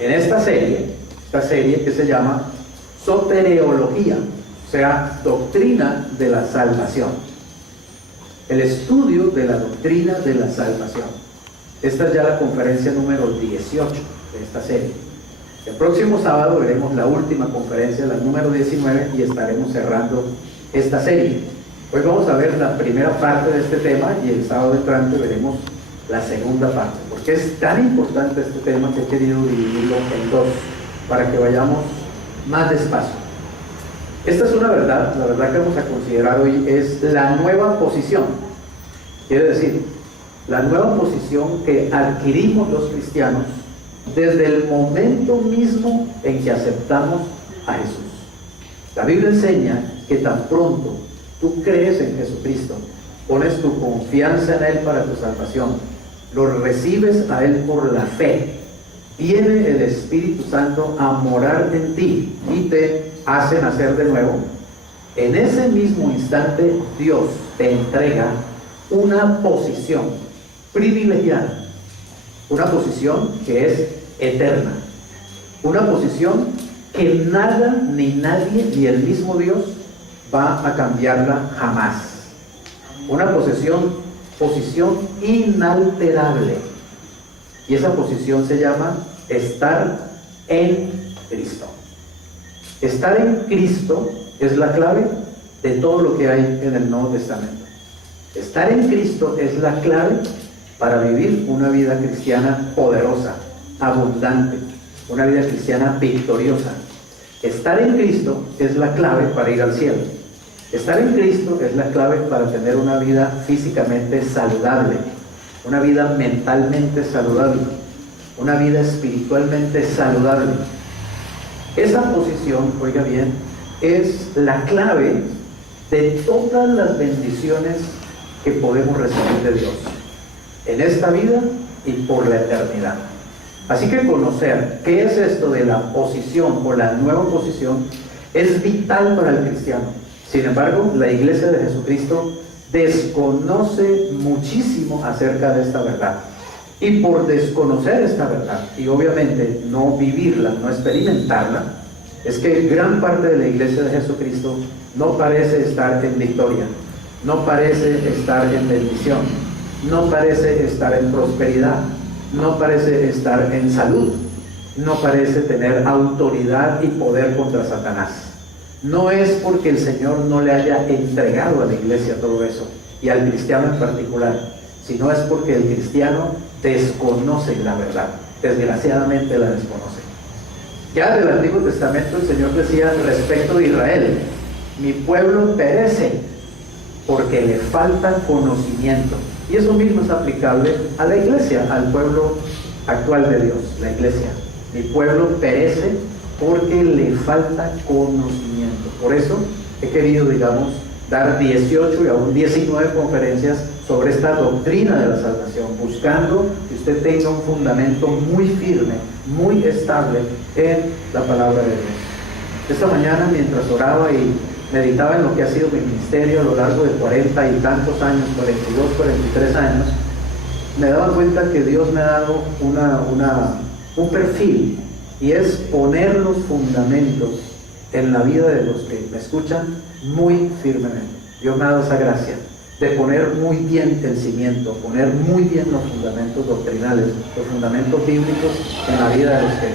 en esta serie que se llama soteriología, o sea, doctrina de la salvación. El estudio de la doctrina de la salvación. Esta es ya la conferencia número 18 de esta serie. El próximo sábado veremos la última conferencia, la número 19, y estaremos cerrando esta serie. Hoy vamos a ver la primera parte de este tema y el sábado entrante veremos la segunda parte, porque es tan importante este tema que he querido dividirlo en dos, para que vayamos más despacio. Esta es una verdad, la verdad que vamos a considerar hoy es la nueva posición. Quiere decir, la nueva posición que adquirimos los cristianos desde el momento mismo en que aceptamos a Jesús. La Biblia enseña que tan pronto tú crees en Jesucristo, pones tu confianza en Él para tu salvación, lo recibes a Él por la fe, viene el Espíritu Santo a morar en ti y te hace nacer de nuevo. En ese mismo instante Dios te entrega una posición privilegiada, una posición que es eterna, una posición que nada ni nadie ni el mismo Dios va a cambiarla jamás, una posición inalterable, y esa posición se llama estar en Cristo. Estar en Cristo es la clave de todo lo que hay en el Nuevo Testamento. Estar en Cristo es la clave para vivir una vida cristiana poderosa, abundante, una vida cristiana victoriosa. Estar en Cristo es la clave para ir al cielo. Estar en Cristo es la clave para tener una vida físicamente saludable, una vida mentalmente saludable, una vida espiritualmente saludable. Esa posición, oiga bien, es la clave de todas las bendiciones que podemos recibir de Dios en esta vida y por la eternidad. Así que conocer qué es esto de la posición o la nueva posición es vital para el cristiano. Sin embargo, la Iglesia de Jesucristo desconoce muchísimo acerca de esta verdad. Y por desconocer esta verdad y obviamente no vivirla, no experimentarla, es que gran parte de la Iglesia de Jesucristo no parece estar en victoria, no parece estar en bendición, no parece estar en prosperidad, no parece estar en salud, no parece tener autoridad y poder contra Satanás. No es porque el Señor no le haya entregado a la iglesia todo eso, y al cristiano en particular, sino es porque el cristiano desconoce la verdad, desgraciadamente la desconoce. Ya del Antiguo Testamento el Señor decía respecto de Israel: mi pueblo perece porque le falta conocimiento. Y eso mismo es aplicable a la iglesia, al pueblo actual de Dios, la iglesia. Mi pueblo perece porque le falta conocimiento. Por eso he querido, dar 18 y aún 19 conferencias sobre esta doctrina de la salvación, buscando que usted tenga un fundamento muy firme, muy estable en la palabra de Dios. Esta mañana, mientras oraba y meditaba en lo que ha sido mi ministerio a lo largo de 40 y tantos años, 42, 43 años, me daba cuenta que Dios me ha dado un perfil, y es poner los fundamentos en la vida de los que me escuchan muy firmemente. Dios me ha dado esa gracia de poner muy bien el cimiento, poner muy bien los fundamentos doctrinales, los fundamentos bíblicos en la vida de los que,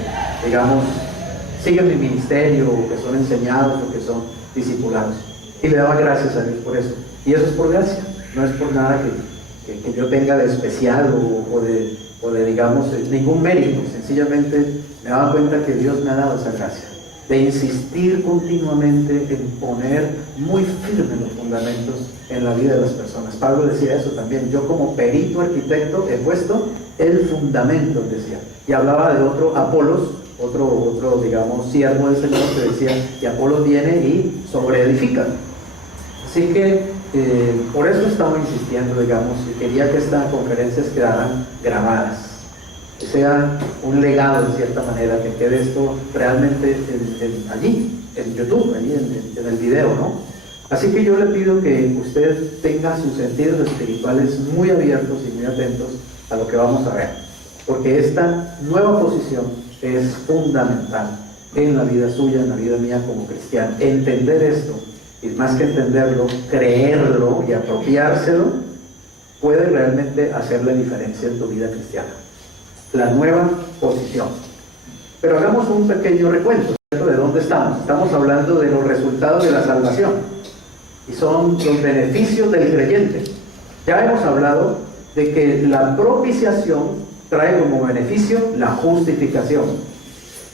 siguen mi ministerio, o que son enseñados, o que son discipulados. Y le daba gracias a Dios por eso. Y eso es por gracia, no es por nada que yo tenga de especial o de ningún mérito. Sencillamente me daba cuenta que Dios me ha dado esa gracia de insistir continuamente en poner muy firmes los fundamentos en la vida de las personas. Pablo decía eso también: yo como perito arquitecto he puesto el fundamento, decía. Y hablaba de otro Apolos, otro siervo del Señor, que decía que Apolos viene y sobreedifica. Así que por eso estamos insistiendo, y quería que estas conferencias quedaran grabadas, que sea un legado de cierta manera, que quede esto realmente allí, en YouTube, allí en el video, ¿no? Así que yo le pido que usted tenga sus sentidos espirituales muy abiertos y muy atentos a lo que vamos a ver, porque esta nueva posición es fundamental en la vida suya, en la vida mía como cristiano. Entender esto, y más que entenderlo, creerlo y apropiárselo, puede realmente hacer la diferencia en tu vida cristiana. La nueva posición. Pero hagamos un pequeño recuento, ¿cierto? ¿De dónde estamos? Estamos hablando de los resultados de la salvación, y son los beneficios del creyente. Ya hemos hablado de que la propiciación trae como beneficio la justificación,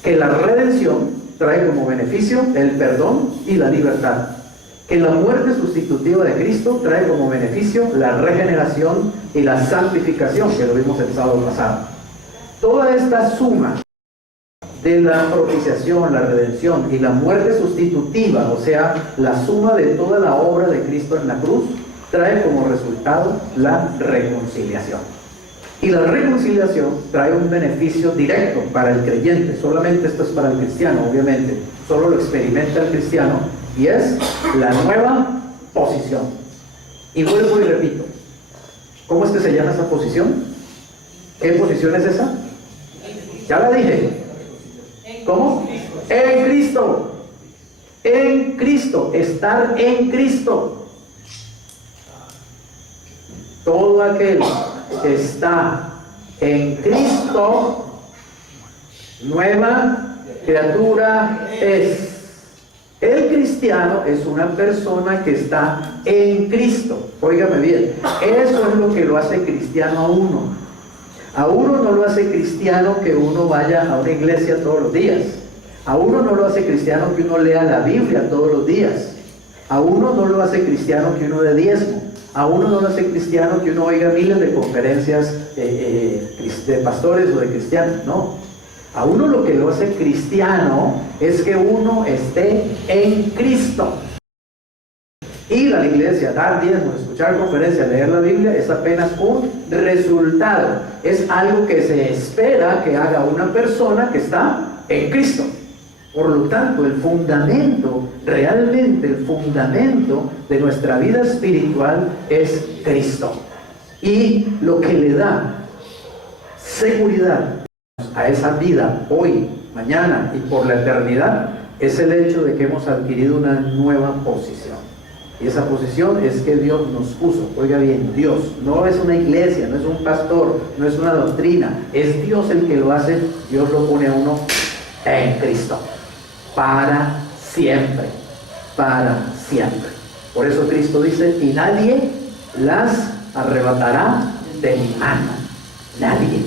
que la redención trae como beneficio el perdón y la libertad, que la muerte sustitutiva de Cristo trae como beneficio la regeneración y la santificación, que lo vimos el sábado pasado. Toda esta suma de la propiciación, la redención y la muerte sustitutiva, o sea, la suma de toda la obra de Cristo en la cruz, trae como resultado la reconciliación. Y la reconciliación trae un beneficio directo para el creyente. Solamente esto es para el cristiano, obviamente. Solo lo experimenta el cristiano, y es la nueva posición. Y vuelvo y repito, ¿cómo es que se llama esa posición? ¿Qué posición es esa? Ya la dije. ¿Cómo? En Cristo. En Cristo. Estar en Cristo. Todo aquel que está en Cristo, nueva criatura es. El cristiano es una persona que está en Cristo. Óigame bien, eso es lo que lo hace cristiano a uno. A uno no lo hace cristiano que uno vaya a una iglesia todos los días. A uno no lo hace cristiano que uno lea la Biblia todos los días. A uno no lo hace cristiano que uno dé diezmo. A uno no lo hace cristiano que uno oiga miles de conferencias de pastores o de cristianos. No. A uno lo que lo hace cristiano es que uno esté en Cristo. Ir a la iglesia, dar diezmo, escuchar conferencias, leer la Biblia es apenas un resultado. Es algo que se espera que haga una persona que está en Cristo. Por lo tanto, el fundamento, realmente el fundamento de nuestra vida espiritual es Cristo. Y lo que le da seguridad a esa vida hoy, mañana y por la eternidad es el hecho de que hemos adquirido una nueva posición. Y esa posición es que Dios nos puso. Oiga bien, Dios, no es una iglesia, no es un pastor, no es una doctrina, es Dios el que lo hace. Dios lo pone a uno en Cristo para siempre, para siempre. Por eso Cristo dice: y nadie las arrebatará de mi mano, nadie.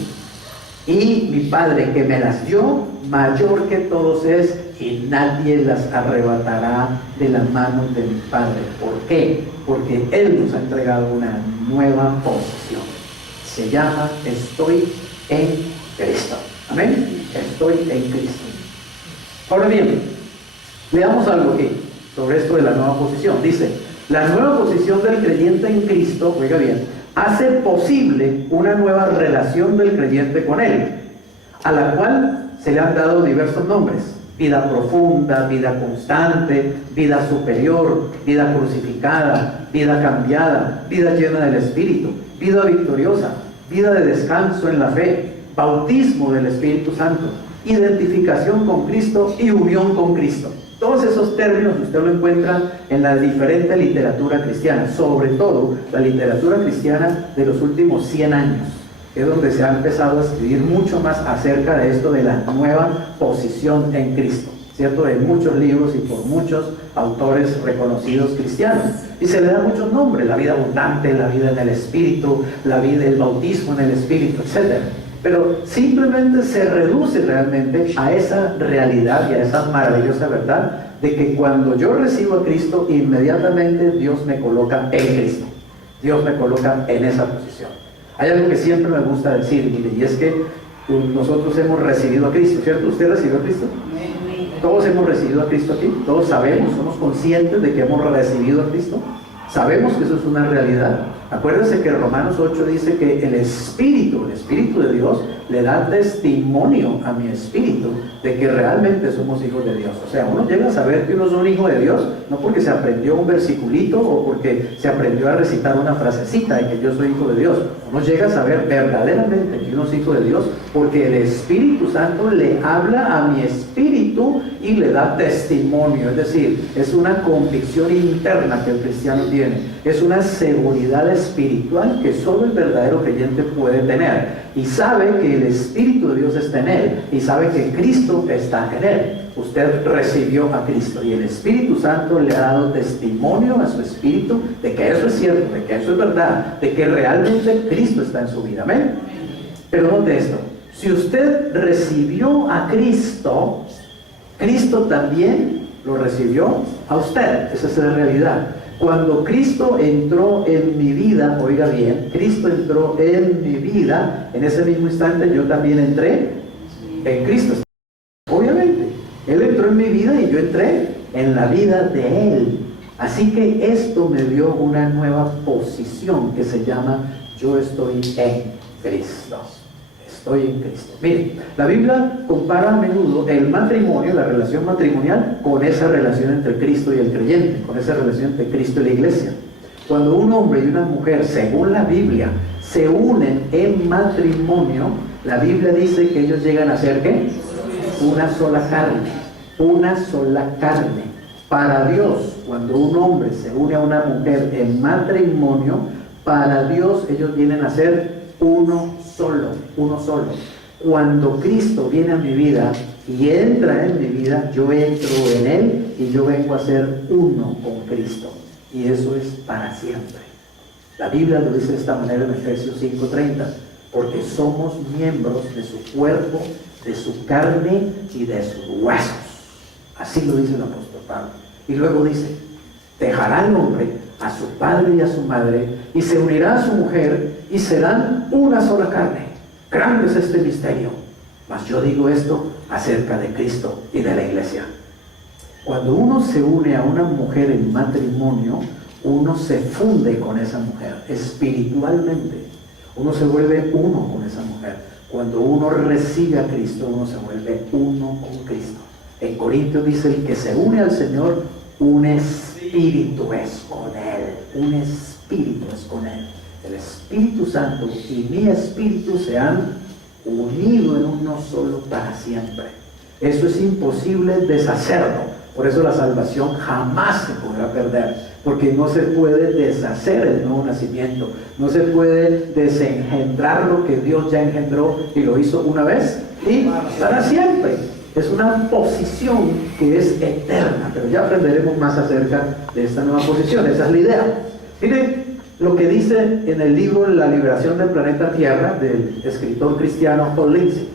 Y mi Padre que me las dio, mayor que todos es, y nadie las arrebatará de las manos de mi Padre. ¿Por qué? Porque Él nos ha entregado una nueva posición. Se llama: estoy en Cristo. Amén. Estoy en Cristo. Ahora bien, leamos algo aquí sobre esto de la nueva posición. Dice: la nueva posición del creyente en Cristo, oiga bien, hace posible una nueva relación del creyente con Él, a la cual se le han dado diversos nombres: vida profunda, vida constante, vida superior, vida crucificada, vida cambiada, vida llena del Espíritu, vida victoriosa, vida de descanso en la fe, bautismo del Espíritu Santo, identificación con Cristo y unión con Cristo. Todos esos términos usted lo encuentra en la diferente literatura cristiana, sobre todo la literatura cristiana de los últimos 100 años, que es donde se ha empezado a escribir mucho más acerca de esto de la nueva posición en Cristo, ¿cierto? En muchos libros y por muchos autores reconocidos cristianos. Y se le da muchos nombres: la vida abundante, la vida en el Espíritu, la vida, el bautismo en el Espíritu, etc. Pero simplemente se reduce realmente a esa realidad y a esa maravillosa verdad de que cuando yo recibo a Cristo, inmediatamente Dios me coloca en Cristo. Dios me coloca en esa posición. Hay algo que siempre me gusta decir, mire, y es que nosotros hemos recibido a Cristo, ¿cierto? ¿Usted recibió a Cristo? Todos hemos recibido a Cristo aquí. Todos sabemos, somos conscientes de que hemos recibido a Cristo. Sabemos que eso es una realidad. Acuérdense que Romanos 8 dice que el Espíritu de Dios le da testimonio a mi espíritu de que realmente somos hijos de Dios. O sea, uno llega a saber que uno es un hijo de Dios no porque se aprendió un versiculito o porque se aprendió a recitar una frasecita de que yo soy hijo de Dios. Uno llega a saber verdaderamente que uno es hijo de Dios porque el Espíritu Santo le habla a mi espíritu y le da testimonio. Es decir, es una convicción interna que el cristiano tiene. Es una seguridad espiritual que solo el verdadero creyente puede tener. Y sabe que el Espíritu de Dios está en él. Y sabe que Cristo está en él. Usted recibió a Cristo y el Espíritu Santo le ha dado testimonio a su espíritu de que eso es cierto, de que eso es verdad, de que realmente Cristo está en su vida. Amén. Pero note esto: si usted recibió a Cristo, Cristo también lo recibió a usted. Esa es la realidad. Cuando Cristo entró en mi vida, oiga bien, Cristo entró en mi vida, en ese mismo instante yo también entré en Cristo. Obviamente, Él entró en mi vida y yo entré en la vida de Él. Así que esto me dio una nueva posición que se llama: yo estoy en Cristo. Estoy en Cristo. Miren, la Biblia compara a menudo el matrimonio, la relación matrimonial, con esa relación entre Cristo y el creyente, con esa relación entre Cristo y la iglesia. Cuando un hombre y una mujer, según la Biblia, se unen en matrimonio, la Biblia dice que ellos llegan a ser ¿qué? Una sola carne. Una sola carne. Para Dios, cuando un hombre se une a una mujer en matrimonio, para Dios ellos vienen a ser uno solo, uno solo. Cuando Cristo viene a mi vida y entra en mi vida, yo entro en Él y yo vengo a ser uno con Cristo. Y eso es para siempre. La Biblia lo dice de esta manera en Efesios 5:30, porque somos miembros de su cuerpo, de su carne y de sus huesos. Así lo dice el apóstol Pablo. Y luego dice: dejará el hombre a su padre y a su madre y se unirá a su mujer y serán una sola carne. Grande es este misterio, mas yo digo esto acerca de Cristo y de la iglesia. Cuando uno se une a una mujer en matrimonio, uno se funde con esa mujer espiritualmente. Uno se vuelve uno con esa mujer. Cuando uno recibe a Cristo, uno se vuelve uno con Cristo. En Corintios dice: el que se une al Señor, un espíritu es con Él. Un espíritu es con Él. El Espíritu Santo y mi espíritu se han unido en uno solo para siempre. Eso es imposible deshacerlo. Por eso la salvación jamás se podrá perder, porque no se puede deshacer el nuevo nacimiento. No se puede desengendrar lo que Dios ya engendró y lo hizo una vez y para siempre. Es una posición que es eterna, pero ya aprenderemos más acerca de esta nueva posición. Esa es la idea. Miren lo que dice en el libro La liberación del planeta Tierra, del escritor cristiano Paul Lindsay.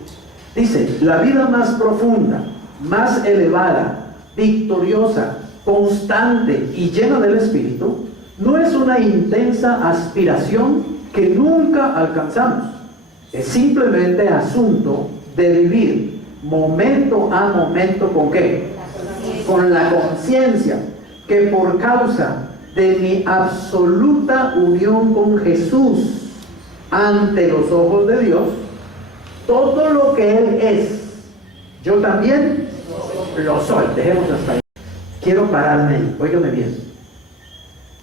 Dice: la vida más profunda, más elevada, victoriosa, constante y llena del Espíritu no es una intensa aspiración que nunca alcanzamos. Es simplemente asunto de vivir momento a momento. ¿Con qué? Con la conciencia que por causa de mi absoluta unión con Jesús ante los ojos de Dios, todo lo que Él es, yo también lo soy. Dejemos hasta ahí. Quiero pararme ahí, óigame bien.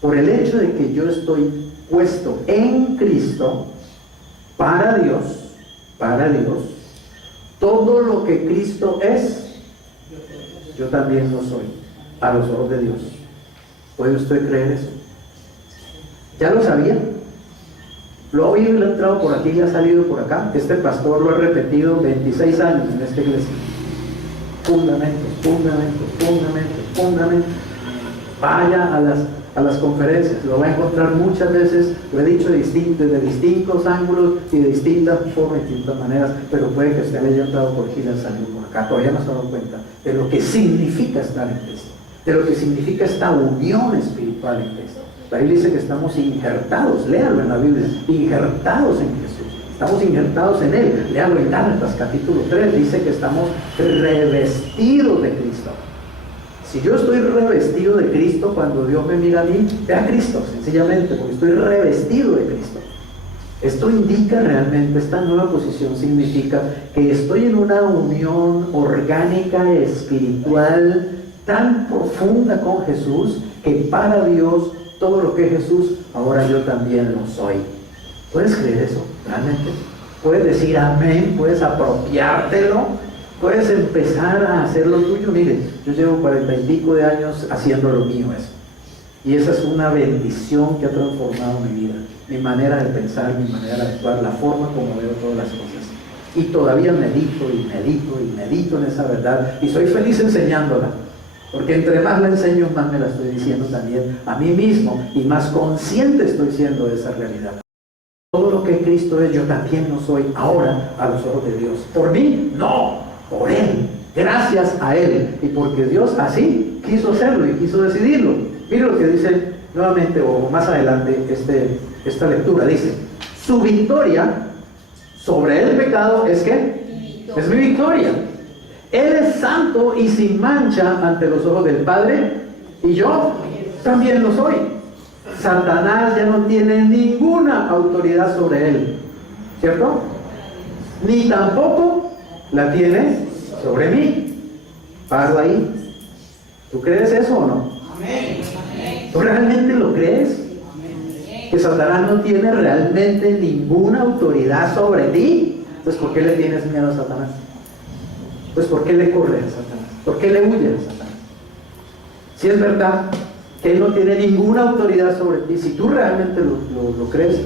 Por el hecho de que yo estoy puesto en Cristo, para Dios, todo lo que Cristo es, yo también lo soy, a los ojos de Dios. ¿Puede usted creer eso? ¿Ya lo sabía? Lo ha oído y le ha entrado por aquí y ha salido por acá. Este pastor lo ha repetido 26 años en esta iglesia. Fundamentos, fundamentos, fundamentos, fundamentos. Vaya a las conferencias, lo va a encontrar muchas veces, lo he dicho desde distintos ángulos y de distintas formas, de distintas maneras, pero puede que usted le haya entrado por aquí y le haya salido por acá. Todavía no se ha dado cuenta de lo que significa estar en Cristo, de lo que significa esta unión espiritual en Cristo. La Biblia dice que estamos injertados, léalo en la Biblia, injertados en Jesús. Estamos injertados en Él. Léalo en Gálatas capítulo 3, dice que estamos revestidos de Cristo. Si yo estoy revestido de Cristo, cuando Dios me mira a mí, ve a Cristo, sencillamente, porque estoy revestido de Cristo. Esto indica realmente, esta nueva posición significa que estoy en una unión orgánica, espiritual, tan profunda con Jesús, que para Dios, todo lo que es Jesús, ahora yo también lo soy. ¿Puedes creer eso realmente? ¿Puedes decir amén? ¿Puedes apropiártelo? ¿Puedes empezar a hacer lo tuyo? Mire, yo llevo 40 y pico de años haciendo lo mío eso. Y esa es una bendición que ha transformado mi vida, mi manera de pensar, mi manera de actuar, la forma como veo todas las cosas. Y todavía medito y medito y medito en esa verdad y soy feliz enseñándola, porque entre más la enseño, más me la estoy diciendo también a mí mismo y más consciente estoy siendo de esa realidad. Todo lo que Cristo es, yo también lo soy ahora a los ojos de Dios. ¿Por mí? No, por Él, gracias a Él, y porque Dios así quiso hacerlo y quiso decidirlo. Mire lo que dice nuevamente o más adelante esta lectura. Dice, su victoria sobre el pecado es ¿qué? Es mi victoria. Él es santo y sin mancha ante los ojos del Padre y yo también lo soy. Satanás ya no tiene ninguna autoridad sobre él, ¿cierto? Ni tampoco la tiene sobre mí. Paro ahí. ¿Tú crees eso o no? ¿Tú realmente lo crees? ¿Que Satanás no tiene realmente ninguna autoridad sobre ti? Entonces, ¿por qué le tienes miedo a Satanás? Pues, ¿por qué le corres a Satanás? ¿Por qué le huyes a Satanás? Si es verdad que él no tiene ninguna autoridad sobre ti, si tú realmente lo crees,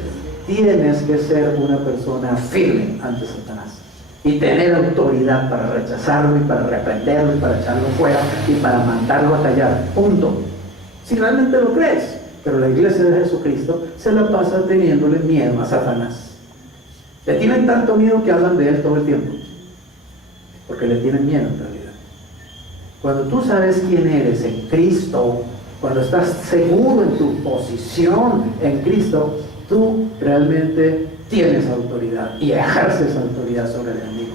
tienes que ser una persona firme ante Satanás y tener autoridad para rechazarlo y para reprenderlo y para echarlo fuera y para mandarlo a callar, punto. Si realmente lo crees. Pero la iglesia de Jesucristo se la pasa teniéndole miedo a Satanás. Le tienen tanto miedo que hablan de él todo el tiempo, porque le tienen miedo en realidad. Cuando tú sabes quién eres en Cristo, cuando estás seguro en tu posición en Cristo, tú realmente tienes autoridad y ejerces autoridad sobre el enemigo.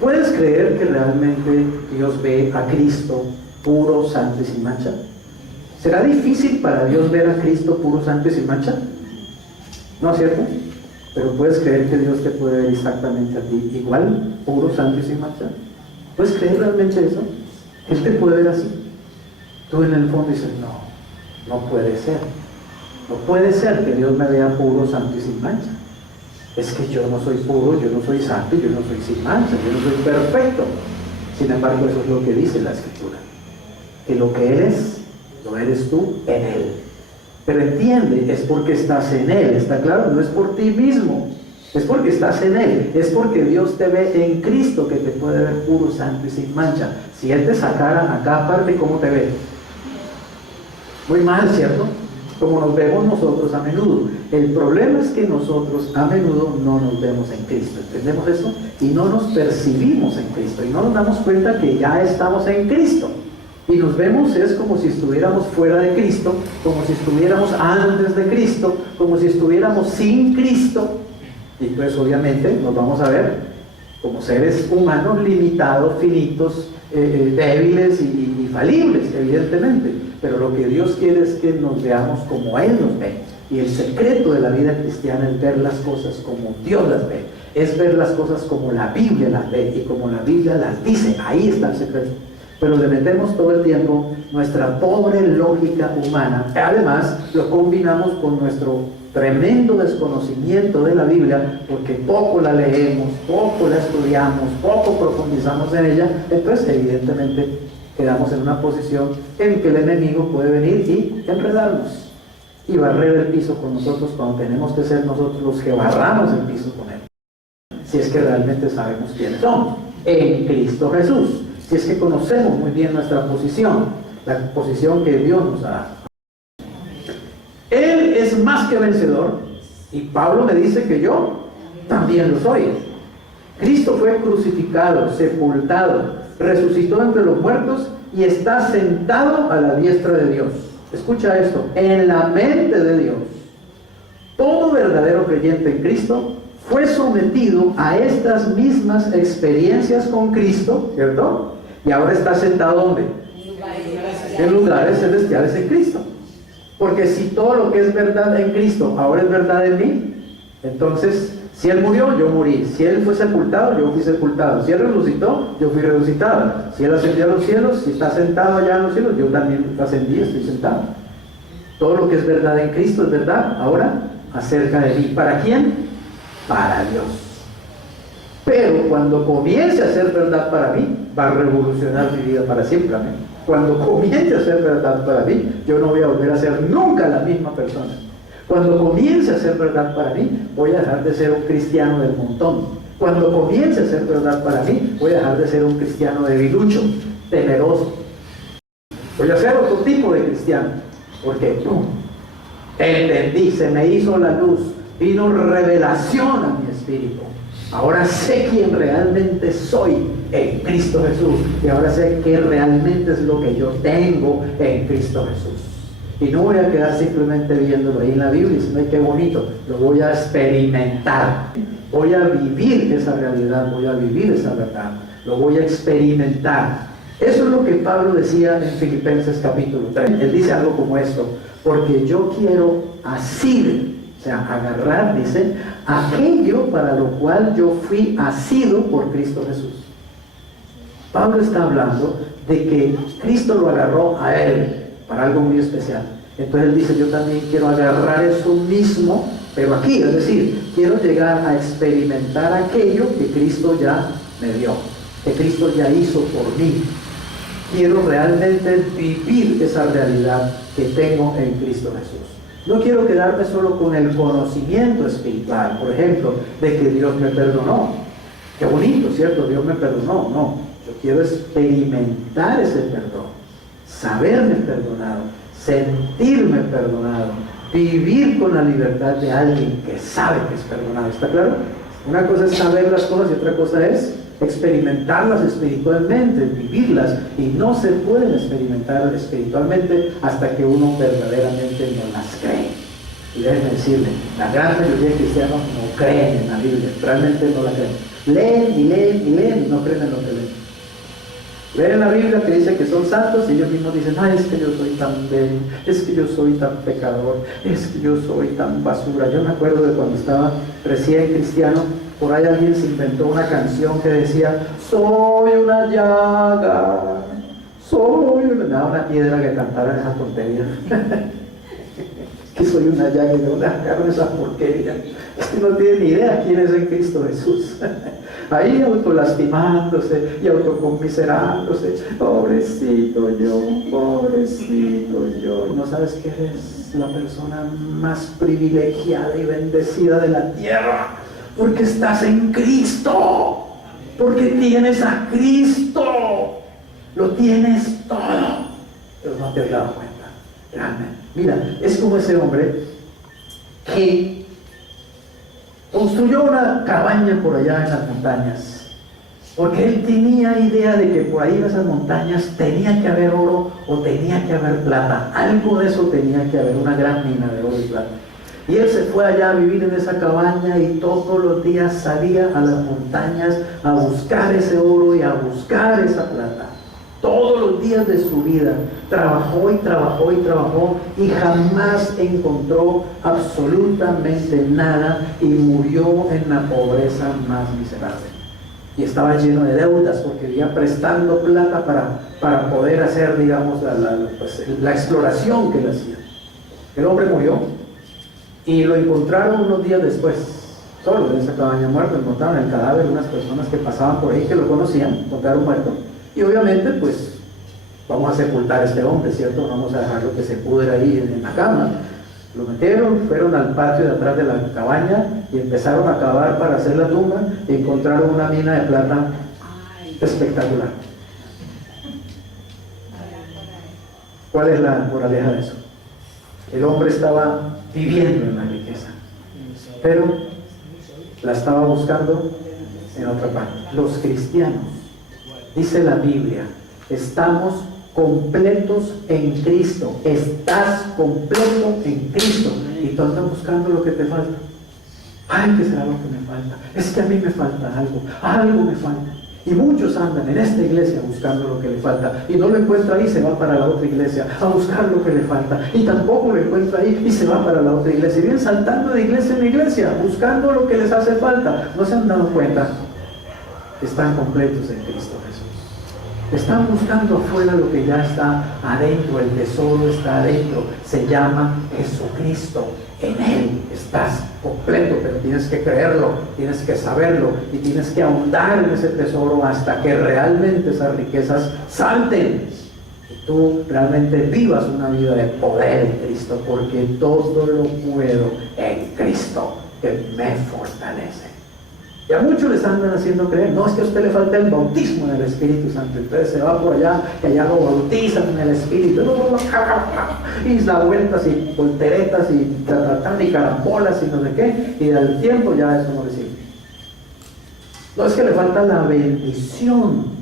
¿Puedes creer que realmente Dios ve a Cristo puro, santo y sin mancha? ¿Será difícil para Dios ver a Cristo puro, santo y sin mancha? ¿No es cierto? Pero ¿puedes creer que Dios te puede ver exactamente a ti igual, puro, santo y sin mancha? ¿Puedes creer realmente eso? Él te puede ver así. Tú en el fondo dices, no puede ser. No puede ser que Dios me vea puro, santo y sin mancha. Es que yo no soy puro, yo no soy santo, yo no soy sin mancha, yo no soy perfecto. Sin embargo, eso es lo que dice la Escritura. Que lo que eres, lo eres tú en Él. Pero entiende, es porque estás en Él, ¿está claro? No es por ti mismo, es porque estás en Él, es porque Dios te ve en Cristo que te puede ver puro, santo y sin mancha. Si Él te sacara acá aparte, ¿cómo te ve? Muy mal, ¿cierto? Como nos vemos nosotros a menudo. El problema es que nosotros a menudo no nos vemos en Cristo, ¿entendemos eso? Y no nos percibimos en Cristo, y no nos damos cuenta que ya estamos en Cristo. Y nos vemos es como si estuviéramos fuera de Cristo, como si estuviéramos antes de Cristo, como si estuviéramos sin Cristo. Y pues obviamente nos vamos a ver como seres humanos limitados, finitos, débiles y falibles, evidentemente. Pero lo que Dios quiere es que nos veamos como Él nos ve. Y el secreto de la vida cristiana es ver las cosas como Dios las ve. Es ver las cosas como la Biblia las ve y como la Biblia las dice. Ahí está el secreto. Pero le metemos todo el tiempo nuestra pobre lógica humana. Además, lo combinamos con nuestro tremendo desconocimiento de la Biblia, porque poco la leemos, poco la estudiamos, poco profundizamos en ella. Entonces, evidentemente, quedamos en una posición en que el enemigo puede venir y enredarnos y barrer el piso con nosotros cuando tenemos que ser nosotros los que barramos el piso con él. Si es que realmente sabemos quiénes somos en Cristo Jesús. Si es que conocemos muy bien nuestra posición, la posición que Dios nos ha dado. Él es más que vencedor, y Pablo me dice que yo también lo soy. Cristo fue crucificado, sepultado, resucitó entre los muertos y está sentado a la diestra de Dios. Escucha esto, en la mente de Dios. Todo verdadero creyente en Cristo fue sometido a estas mismas experiencias con Cristo, ¿cierto? Y ahora está sentado ¿dónde? En lugares celestiales en Cristo. Porque si todo lo que es verdad en Cristo ahora es verdad en mí, entonces si Él murió, yo morí. Si Él fue sepultado, yo fui sepultado. Si Él resucitó, yo fui resucitado. Si Él ascendió a los cielos, si está sentado allá en los cielos, yo también ascendí, estoy sentado. Todo lo que es verdad en Cristo es verdad ahora acerca de mí. ¿Para quién? Para Dios. Pero cuando comience a ser verdad para mí, va a revolucionar mi vida para siempre. Amén. Cuando comience a ser verdad para mí, yo no voy a volver a ser nunca la misma persona. Cuando comience a ser verdad para mí, voy a dejar de ser un cristiano del montón. Cuando comience a ser verdad para mí, voy a dejar de ser un cristiano debilucho, temeroso. Voy a ser otro tipo de cristiano. Porque entendí, se me hizo la luz, vino revelación a mi espíritu. Ahora sé quién realmente soy en Cristo Jesús. Y ahora sé qué realmente es lo que yo tengo en Cristo Jesús. Y no voy a quedar simplemente viéndolo ahí en la Biblia, sino qué bonito, lo voy a experimentar. Voy a vivir esa realidad, voy a vivir esa verdad, lo voy a experimentar. Eso es lo que Pablo decía en Filipenses capítulo 3. Él dice algo como esto: porque yo quiero asir, o sea, agarrar, dice, aquello para lo cual yo fui asido por Cristo Jesús. Pablo está hablando de que Cristo lo agarró a él para algo muy especial. Entonces él dice, yo también quiero agarrar eso mismo, pero aquí, es decir, quiero llegar a experimentar aquello que Cristo ya me dio, que Cristo ya hizo por mí. Quiero realmente vivir esa realidad que tengo en Cristo Jesús. No quiero quedarme solo con el conocimiento espiritual, por ejemplo, de que Dios me perdonó. Qué bonito, ¿cierto? Dios me perdonó. No, yo quiero experimentar ese perdón, saberme perdonado, sentirme perdonado, vivir con la libertad de alguien que sabe que es perdonado. ¿Está claro? Una cosa es saber las cosas y otra cosa es experimentarlas espiritualmente, vivirlas, y no se pueden experimentar espiritualmente hasta que uno verdaderamente no las cree. Y déjenme decirle, la gran mayoría de cristianos no creen en la Biblia, realmente no la creen. Leen y leen y leen y no creen en lo que leen. Leen la Biblia que dice que son santos y ellos mismos dicen, ay, es que yo soy tan débil, es que yo soy tan pecador, es que yo soy tan basura. Yo me acuerdo de cuando estaba recién cristiano, por ahí alguien se inventó una canción que decía, soy una llaga, soy una piedra que cantara esa tontería. Que soy una llaga, y de dónde sacaron esa porquería. Es que no tienen ni idea quién es en Cristo Jesús. Ahí autolastimándose y autoconmiserándose. Pobrecito yo, pobrecito yo. ¿No sabes que eres la persona más privilegiada y bendecida de la tierra? Porque estás en Cristo. Porque tienes a Cristo. Lo tienes todo. Pero no te has dado cuenta. Realmente. Mira, es como ese hombre que construyó una cabaña por allá en las montañas, porque él tenía idea de que por ahí en esas montañas tenía que haber oro o tenía que haber plata, algo de eso tenía que haber, una gran mina de oro y plata. Y él se fue allá a vivir en esa cabaña y todos los días salía a las montañas a buscar ese oro y a buscar esa plata. Todos los días de su vida trabajó y trabajó y trabajó y jamás encontró absolutamente nada y murió en la pobreza más miserable. Y estaba lleno de deudas porque iba prestando plata para poder hacer, digamos, la exploración que él hacía. El hombre murió y lo encontraron unos días después, solo en esa cabaña muerto. Encontraron el cadáver de unas personas que pasaban por ahí que lo conocían, encontraron muerto. Y obviamente, pues, vamos a sepultar a este hombre, ¿cierto? Vamos a dejarlo que se pudra ahí en la cama. Lo metieron, fueron al patio de atrás de la cabaña y empezaron a cavar para hacer la tumba y encontraron una mina de plata espectacular. ¿Cuál es la moraleja de eso? El hombre estaba viviendo en la riqueza, pero la estaba buscando en otra parte. Los cristianos, dice la Biblia, estamos completos en Cristo. Estás completo en Cristo y tú andas buscando lo que te falta. Ay, ¿qué será lo que me falta? Es que a mí me falta algo me falta. Y muchos andan en esta iglesia buscando lo que le falta y no lo encuentra ahí, se va para la otra iglesia a buscar lo que le falta y tampoco lo encuentra ahí y se va para la otra iglesia y vienen saltando de iglesia en iglesia buscando lo que les hace falta. ¿No se han dado cuenta? Están completos en Cristo Jesús. Están buscando afuera lo que ya está adentro. El tesoro está adentro. Se llama Jesucristo. En Él estás completo, pero tienes que creerlo, tienes que saberlo y tienes que ahondar en ese tesoro hasta que realmente esas riquezas salten y tú realmente vivas una vida de poder en Cristo, porque todo lo puedo en Cristo que me fortalece. Y a muchos les andan haciendo creer, no, es que a usted le falta el bautismo en el Espíritu Santo, entonces se va por allá, que allá lo bautizan en el Espíritu, y da vueltas y volteretas y tratatán y carambolas y no sé qué, y al tiempo ya eso no le sirve. No, es que le falta la bendición,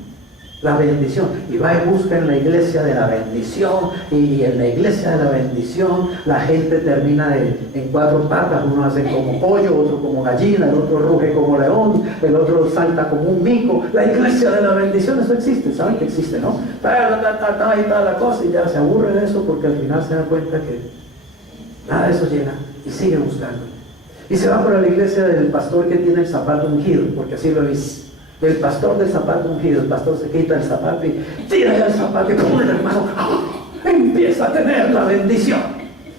y va y busca en la iglesia de la bendición, y en la iglesia de la bendición la gente termina en cuatro patas, uno hace como pollo, otro como gallina, el otro ruge como león, el otro salta como un mico. La iglesia de la bendición, eso existe, ¿saben que existe, no? Y toda la cosa, y ya se aburre de eso porque al final se da cuenta que nada de eso llega y sigue buscando. Y se va por la iglesia del pastor que tiene el zapato ungido, porque así lo he visto. El pastor del zapato ungido, el pastor se quita el zapato y tira el zapato y pone el hermano, empieza a tener la bendición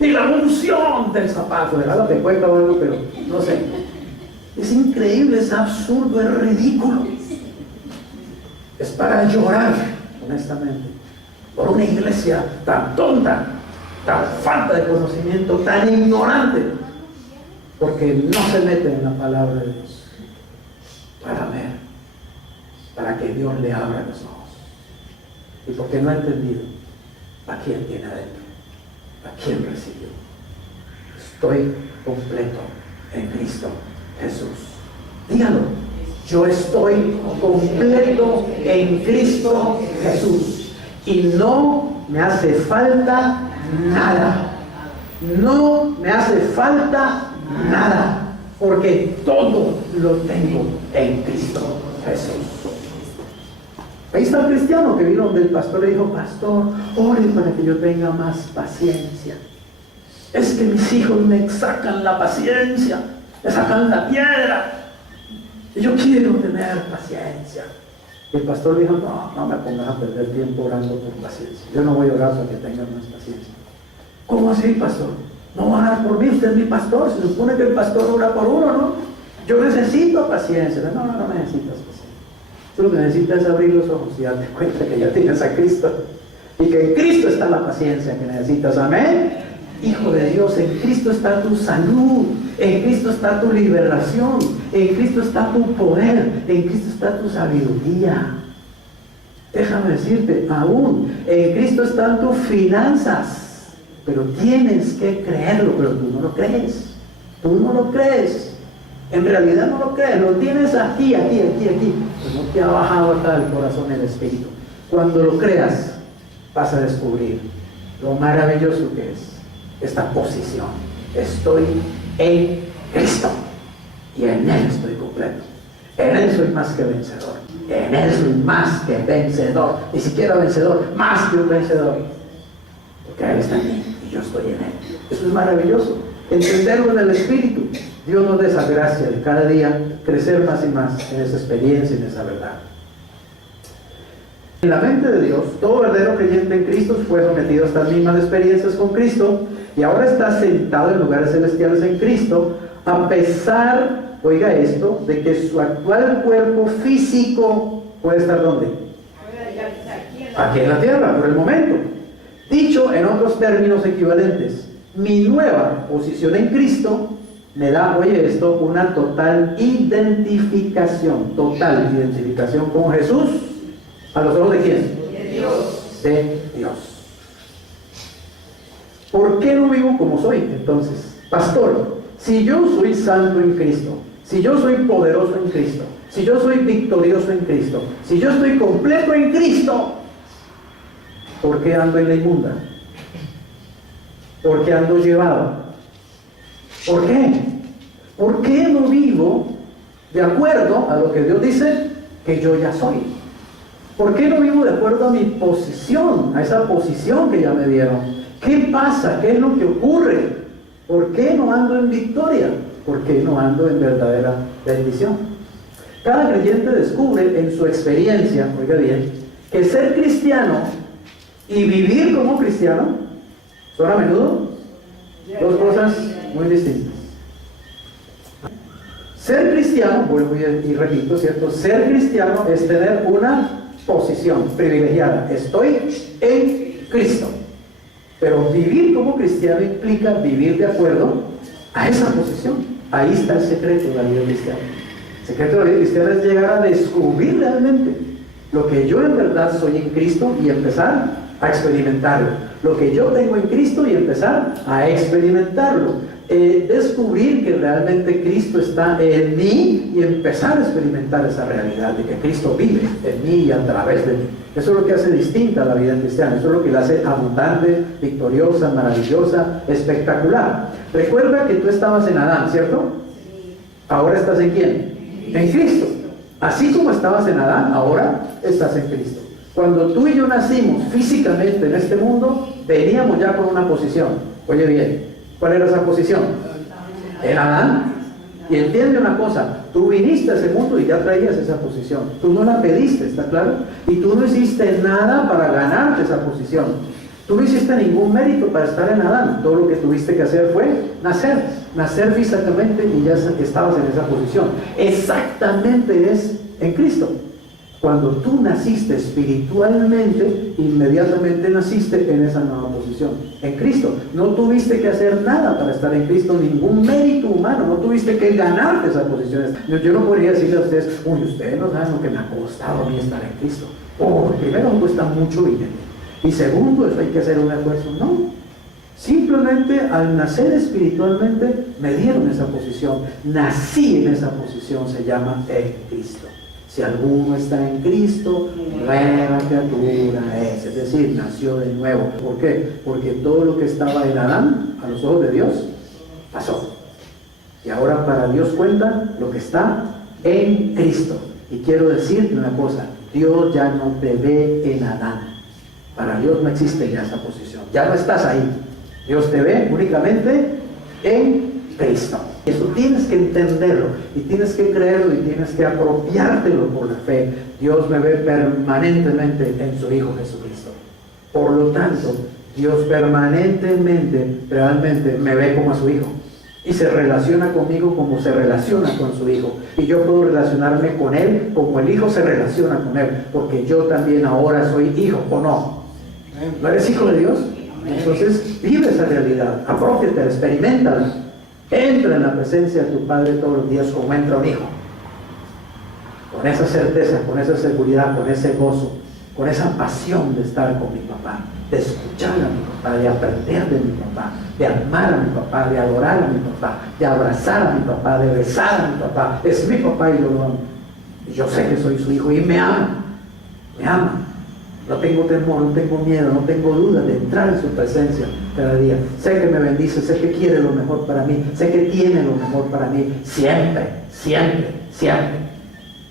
y la unción del zapato. De nada te cuenta o algo, pero no sé. Es increíble, es absurdo, es ridículo. Es para llorar, honestamente, por una iglesia tan tonta, tan falta de conocimiento, tan ignorante, porque no se mete en la palabra de Dios para ver, para que Dios le abra los ojos, y porque no ha entendido a quién tiene adentro, a quién recibió. Estoy completo en Cristo Jesús. Dígalo, yo estoy completo en Cristo Jesús y no me hace falta nada. No me hace falta nada, porque todo lo tengo en Cristo Jesús. Ahí está el cristiano que vino donde el pastor le dijo, pastor, ore para que yo tenga más paciencia. Es que mis hijos me sacan la paciencia, me sacan la piedra, y yo quiero tener paciencia. Y el pastor dijo, no me pongas a perder tiempo orando por paciencia. Yo no voy a orar para que tengas más paciencia. ¿Cómo así, pastor? No va a orar por mí, usted es mi pastor. Se supone que el pastor ora por uno, ¿no? Yo necesito paciencia. No necesitas paciencia. Tú lo que necesitas es abrir los ojos y darte cuenta que ya tienes a Cristo y que en Cristo está la paciencia que necesitas. Amén. Hijo de Dios, en Cristo está tu salud, en Cristo está tu liberación, en Cristo está tu poder, en Cristo está tu sabiduría. Déjame decirte, aún en Cristo están tus finanzas, pero tienes que creerlo, pero tú no lo crees. Tú no lo crees. En realidad no lo crees, lo tienes aquí, pero no te ha bajado acá el corazón, el espíritu. Cuando lo creas, vas a descubrir lo maravilloso que es esta posición. Estoy en Cristo y en Él estoy completo. En Él soy más que vencedor. En Él soy más que vencedor. Ni siquiera vencedor, más que un vencedor. Porque Él está en mí y yo estoy en Él. Eso es maravilloso. Entenderlo en el espíritu. Dios nos dé esa gracia de cada día crecer más y más en esa experiencia y en esa verdad. En la mente de Dios, todo verdadero creyente en Cristo fue sometido a estas mismas experiencias con Cristo y ahora está sentado en lugares celestiales en Cristo, a pesar, oiga esto, de que su actual cuerpo físico puede estar ¿dónde? Aquí en la tierra, por el momento. Dicho en otros términos equivalentes, mi nueva posición en Cristo me da, oye esto, una total identificación con Jesús. ¿A los ojos de quién? De Dios. De Dios. ¿Por qué no vivo como soy entonces? Pastor, si yo soy santo en Cristo, si yo soy poderoso en Cristo, si yo soy victorioso en Cristo, si yo estoy completo en Cristo, ¿por qué ando en la inmunda? ¿Por qué ando llevado? ¿Por qué? ¿Por qué no vivo de acuerdo a lo que Dios dice que yo ya soy? ¿Por qué no vivo de acuerdo a mi posición, a esa posición que ya me dieron? ¿Qué pasa? ¿Qué es lo que ocurre? ¿Por qué no ando en victoria? ¿Por qué no ando en verdadera bendición? Cada creyente descubre en su experiencia, oiga bien, que ser cristiano y vivir como cristiano son a menudo Dos cosas muy distintas. Ser cristiano, vuelvo y repito, ¿cierto? Ser cristiano es tener una posición privilegiada. Estoy en Cristo. Pero vivir como cristiano implica vivir de acuerdo a esa posición. Ahí está el secreto de la vida cristiana. El secreto de la vida cristiana es llegar a descubrir realmente lo que yo en verdad soy en Cristo y empezar a experimentarlo. Lo que yo tengo en Cristo y empezar a experimentarlo. Descubrir que realmente Cristo está en mí y empezar a experimentar esa realidad de que Cristo vive en mí y a través de mí. Eso es lo que hace distinta a la vida cristiana. Eso es lo que la hace abundante, victoriosa, maravillosa, espectacular. Recuerda que tú estabas en Adán, ¿cierto? Ahora estás en ¿quién? En Cristo. Así como estabas en Adán, ahora estás en Cristo. Cuando tú y yo nacimos físicamente en este mundo, veníamos ya con una posición. Oye bien, ¿cuál era esa posición? En Adán. Y entiende una cosa, tú viniste a ese mundo y ya traías esa posición. Tú no la pediste, ¿está claro? Y tú no hiciste nada para ganarte esa posición. Tú no hiciste ningún mérito para estar en Adán. Todo lo que tuviste que hacer fue nacer físicamente y ya estabas en esa posición. Exactamente es en Cristo. Cuando tú naciste espiritualmente, inmediatamente naciste en esa nueva posición, en Cristo. No tuviste que hacer nada para estar en Cristo, ningún mérito humano, no tuviste que ganarte esas posiciones. Yo no podría decirle a ustedes, uy, ustedes no saben lo que me ha costado a mí estar en Cristo. Primero me cuesta mucho dinero, y segundo, eso hay que hacer un esfuerzo. No, simplemente al nacer espiritualmente me dieron esa posición, nací en esa posición, se llama en Cristo. Si alguno está en Cristo, nueva criatura es decir, nació de nuevo. ¿Por qué? Porque todo lo que estaba en Adán, a los ojos de Dios, pasó. Y ahora para Dios cuenta lo que está en Cristo. Y quiero decirte una cosa, Dios ya no te ve en Adán. Para Dios no existe ya esa posición. Ya no estás ahí. Dios te ve únicamente en Cristo. Eso tienes que entenderlo y tienes que creerlo y tienes que apropiártelo por la fe. Dios me ve permanentemente en su Hijo Jesucristo. Por lo tanto, Dios permanentemente, realmente me ve como a su Hijo y se relaciona conmigo como se relaciona con su Hijo. Y yo puedo relacionarme con Él como el Hijo se relaciona con Él, porque yo también ahora soy hijo, ¿o no? ¿No eres hijo de Dios? Entonces, vive esa realidad, apropiate, experiméntala. Entra en la presencia de tu Padre todos los días como entra un hijo. Con esa certeza, con esa seguridad, con ese gozo, con esa pasión de estar con mi papá, de escuchar a mi papá, de aprender de mi papá, de amar a mi papá, de adorar a mi papá, de abrazar a mi papá, de besar a mi papá. Es mi papá y yo lo amo. Y yo sé que soy su hijo y me ama. Me ama. No tengo temor, no tengo miedo, no tengo duda de entrar en su presencia cada día. Sé que me bendice, sé que quiere lo mejor para mí, sé que tiene lo mejor para mí, siempre, siempre, siempre.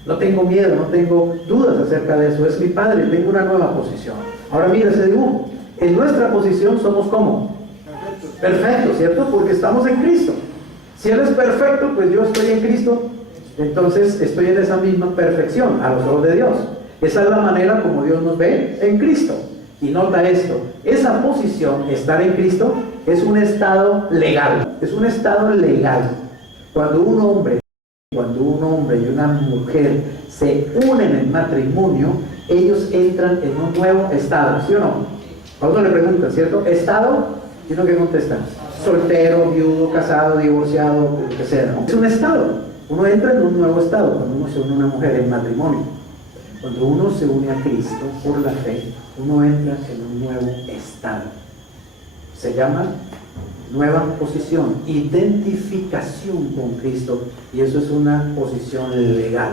No tengo miedo, no tengo dudas acerca de eso. Es mi Padre, tengo una nueva posición. Ahora mira ese dibujo. En nuestra posición somos ¿cómo? Perfectos, ¿cierto? Porque estamos en Cristo. Si Él es perfecto, pues yo estoy en Cristo, entonces estoy en esa misma perfección a los ojos de Dios. Esa es la manera como Dios nos ve en Cristo. Y nota esto, esa posición, estar en Cristo, es un estado legal. Es un estado legal. Cuando un hombre y una mujer se unen en matrimonio, ellos entran en un nuevo estado, ¿sí o no? A uno le preguntan, ¿cierto? ¿Estado? ¿Y uno qué contesta? Soltero, viudo, casado, divorciado, lo que sea, ¿no? Es un estado. Uno entra en un nuevo estado cuando uno se une a una mujer en matrimonio. Cuando uno se une a Cristo por la fe, uno entra en un nuevo estado. Se llama nueva posición, identificación con Cristo, y eso es una posición legal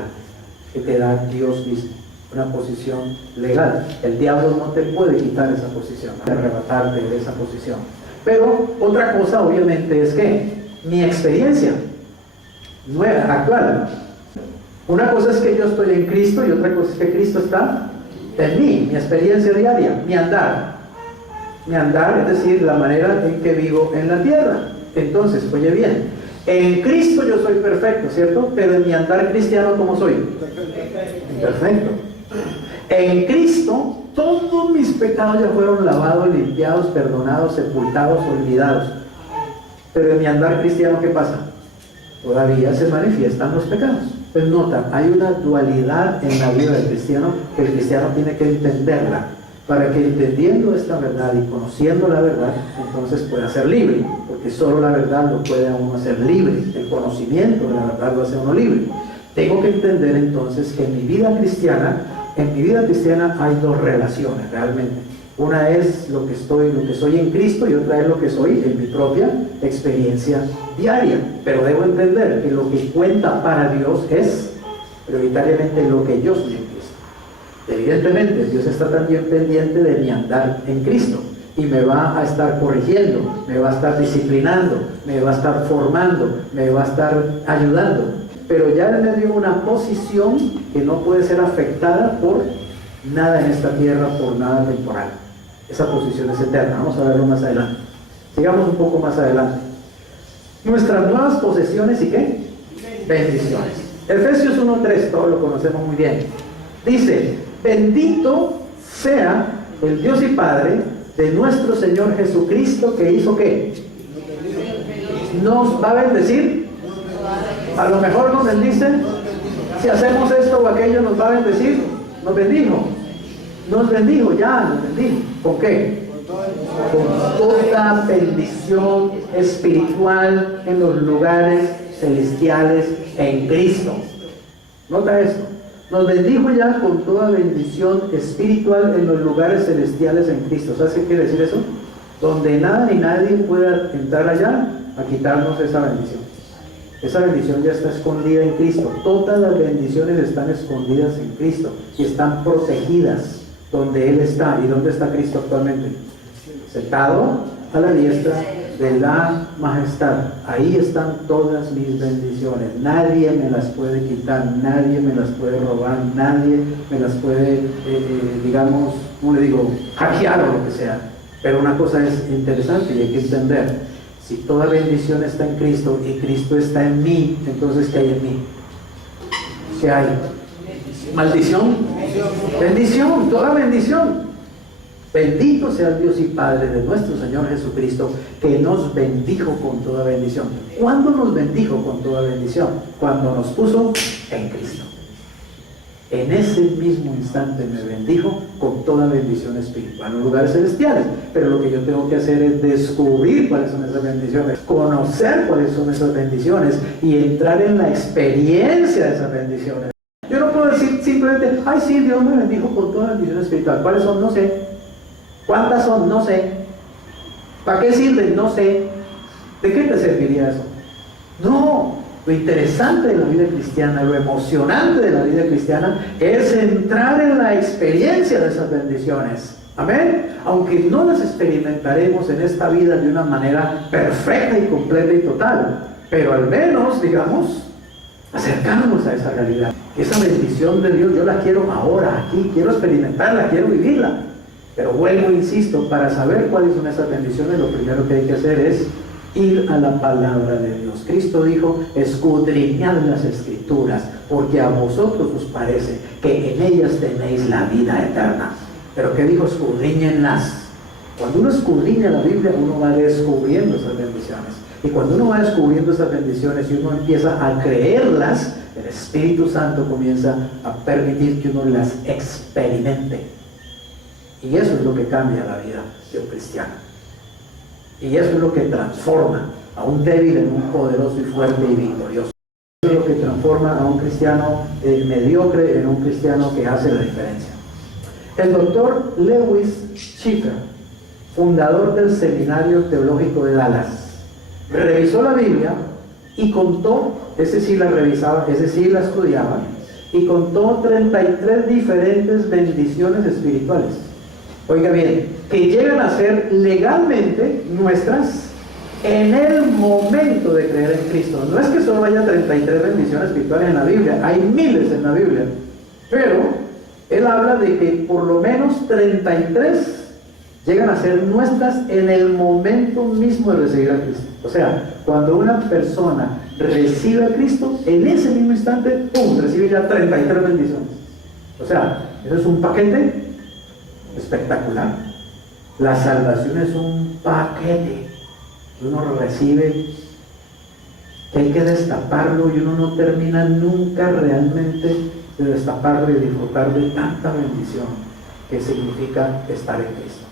que te da Dios mismo, una posición legal. El diablo no te puede quitar esa posición, arrebatarte de esa posición. Pero otra cosa obviamente es que mi experiencia nueva, actual. Una cosa es que yo estoy en Cristo y otra cosa es que Cristo está en mí, mi experiencia diaria, mi andar. Mi andar, es decir, la manera en que vivo en la tierra. Entonces, oye bien, en Cristo yo soy perfecto, ¿cierto? Pero en mi andar cristiano, ¿cómo soy? Perfecto. En Cristo, todos mis pecados ya fueron lavados, limpiados, perdonados, sepultados, olvidados. Pero en mi andar cristiano, ¿qué pasa? Todavía se manifiestan los pecados. Pues nota, hay una dualidad en la vida del cristiano que el cristiano tiene que entenderla, para que entendiendo esta verdad y conociendo la verdad, entonces pueda ser libre, porque solo la verdad lo puede a uno hacer libre. El conocimiento de la verdad lo hace a uno libre. Tengo que entender entonces que en mi vida cristiana hay dos relaciones realmente. Una es lo que soy en Cristo, y otra es lo que soy en mi propia experiencia diaria. Pero debo entender que lo que cuenta para Dios es prioritariamente lo que yo soy en Cristo. Evidentemente, Dios está también pendiente de mi andar en Cristo y me va a estar corrigiendo, me va a estar disciplinando, me va a estar formando, me va a estar ayudando. Pero ya Él me dio una posición que no puede ser afectada por nada en esta tierra, por nada temporal. Esa posición es eterna. Vamos a verlo más adelante. Sigamos un poco más adelante. Nuestras nuevas posesiones, ¿y qué? Bendiciones. Efesios 1:3, todos lo conocemos muy bien. Dice: bendito sea el Dios y Padre de nuestro Señor Jesucristo, que hizo ¿qué? Nos va a bendecir. A lo mejor nos bendice. Si hacemos esto o aquello, nos va a bendecir. Nos bendijo. Nos bendijo, ya nos bendijo. ¿Con qué? Con toda bendición espiritual en los lugares celestiales en Cristo. Nota esto. Nos bendijo ya con toda bendición espiritual en los lugares celestiales en Cristo. ¿Sabes qué quiere decir eso? Donde nada ni nadie pueda entrar allá a quitarnos esa bendición. Esa bendición ya está escondida en Cristo. Todas las bendiciones están escondidas en Cristo y están protegidas donde Él está. ¿Y dónde está Cristo actualmente? Sentado a la diestra de la majestad. Ahí están todas mis bendiciones. Nadie me las puede quitar, nadie me las puede robar, nadie me las puede, digamos, ¿cómo le digo?, hackear o lo que sea. Pero una cosa es interesante y hay que entender: si toda bendición está en Cristo y Cristo está en mí, entonces ¿qué hay en mí? ¿Qué hay? ¿Maldición? Bendición, toda bendición. Bendito sea el Dios y Padre de nuestro Señor Jesucristo, que nos bendijo con toda bendición. ¿Cuándo nos bendijo con toda bendición? Cuando nos puso en Cristo. En ese mismo instante me bendijo con toda bendición espiritual en los lugares celestiales. Pero lo que yo tengo que hacer es descubrir cuáles son esas bendiciones, conocer cuáles son esas bendiciones y entrar en la experiencia de esas bendiciones. Yo no puedo decir simplemente: ay, sí, Dios me bendijo con toda bendición espiritual. ¿Cuáles son? No sé. ¿Cuántas son? No sé. ¿Para qué sirven? No sé. ¿De qué te serviría eso? No. Lo interesante de la vida cristiana, lo emocionante de la vida cristiana, es entrar en la experiencia de esas bendiciones. Amén. Aunque no las experimentaremos en esta vida de una manera perfecta y completa y total, pero al menos, digamos, acercarnos a esa realidad. Esa bendición de Dios yo la quiero ahora, aquí, quiero experimentarla, quiero vivirla. Pero vuelvo, insisto, para saber cuáles son esas bendiciones, lo primero que hay que hacer es ir a la palabra de Dios. Cristo dijo: escudriñad las Escrituras, porque a vosotros os parece que en ellas tenéis la vida eterna. Pero ¿qué dijo? Escudriñenlas. Cuando uno escudriña la Biblia, uno va descubriendo esas bendiciones. Y cuando uno va descubriendo esas bendiciones y uno empieza a creerlas, el Espíritu Santo comienza a permitir que uno las experimente. Y eso es lo que cambia la vida de un cristiano. Y eso es lo que transforma a un débil en un poderoso y fuerte y victorioso. Eso es lo que transforma a un cristiano mediocre en un cristiano que hace la diferencia. El doctor Lewis Schiffer, fundador del Seminario Teológico de Dallas, revisó la Biblia y contó, ese sí la revisaba, ese sí la estudiaba, y contó 33 diferentes bendiciones espirituales. Oiga bien, que llegan a ser legalmente nuestras en el momento de creer en Cristo. No es que solo haya 33 bendiciones espirituales en la Biblia, hay miles en la Biblia, pero él habla de que por lo menos 33 llegan a ser nuestras en el momento mismo de recibir a Cristo. O sea, cuando una persona recibe a Cristo, en ese mismo instante, ¡pum!, recibe ya 33 bendiciones. O sea, eso es un paquete espectacular. La salvación es un paquete uno recibe, que hay que destaparlo y uno no termina nunca realmente de destaparlo y disfrutar de tanta bendición que significa estar en Cristo.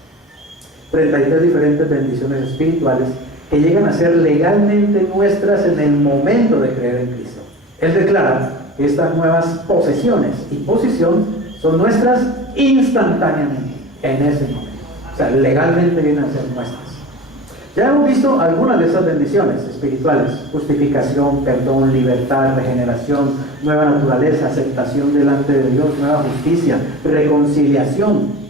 33 diferentes bendiciones espirituales que llegan a ser legalmente nuestras en el momento de creer en Cristo. Él declara que estas nuevas posesiones y posición son nuestras instantáneamente, en ese momento. O sea, legalmente vienen a ser nuestras. Ya hemos visto algunas de esas bendiciones espirituales: justificación, perdón, libertad, regeneración, nueva naturaleza, aceptación delante de Dios, nueva justicia, reconciliación,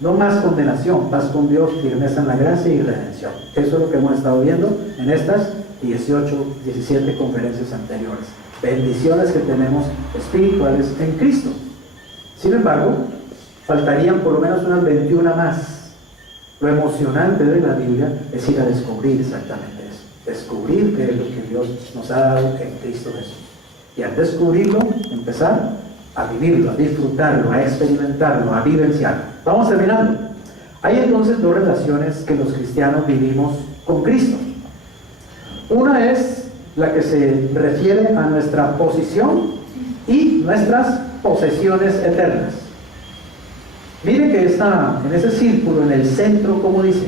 no más condenación, paz con Dios, firmeza en la gracia y redención. Eso es lo que hemos estado viendo en estas 18, 17 conferencias anteriores. Bendiciones que tenemos espirituales en Cristo. Sin embargo, faltarían por lo menos unas 21 más. Lo emocionante de la Biblia es ir a descubrir exactamente eso. Descubrir qué es lo que Dios nos ha dado en Cristo Jesús. Y al descubrirlo, empezar a vivirlo, a disfrutarlo, a experimentarlo, a vivenciarlo. Vamos terminando. Hay entonces dos relaciones que los cristianos vivimos con Cristo. Una es la que se refiere a nuestra posición y nuestras posesiones eternas. Mire que está en ese círculo, en el centro, como dice,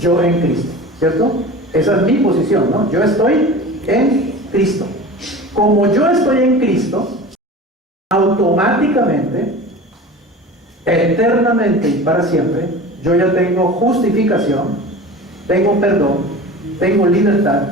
yo en Cristo, ¿cierto? Esa es mi posición, ¿no? Yo estoy en Cristo. Como yo estoy en Cristo, automáticamente, eternamente y para siempre, yo ya tengo justificación, tengo perdón, tengo libertad,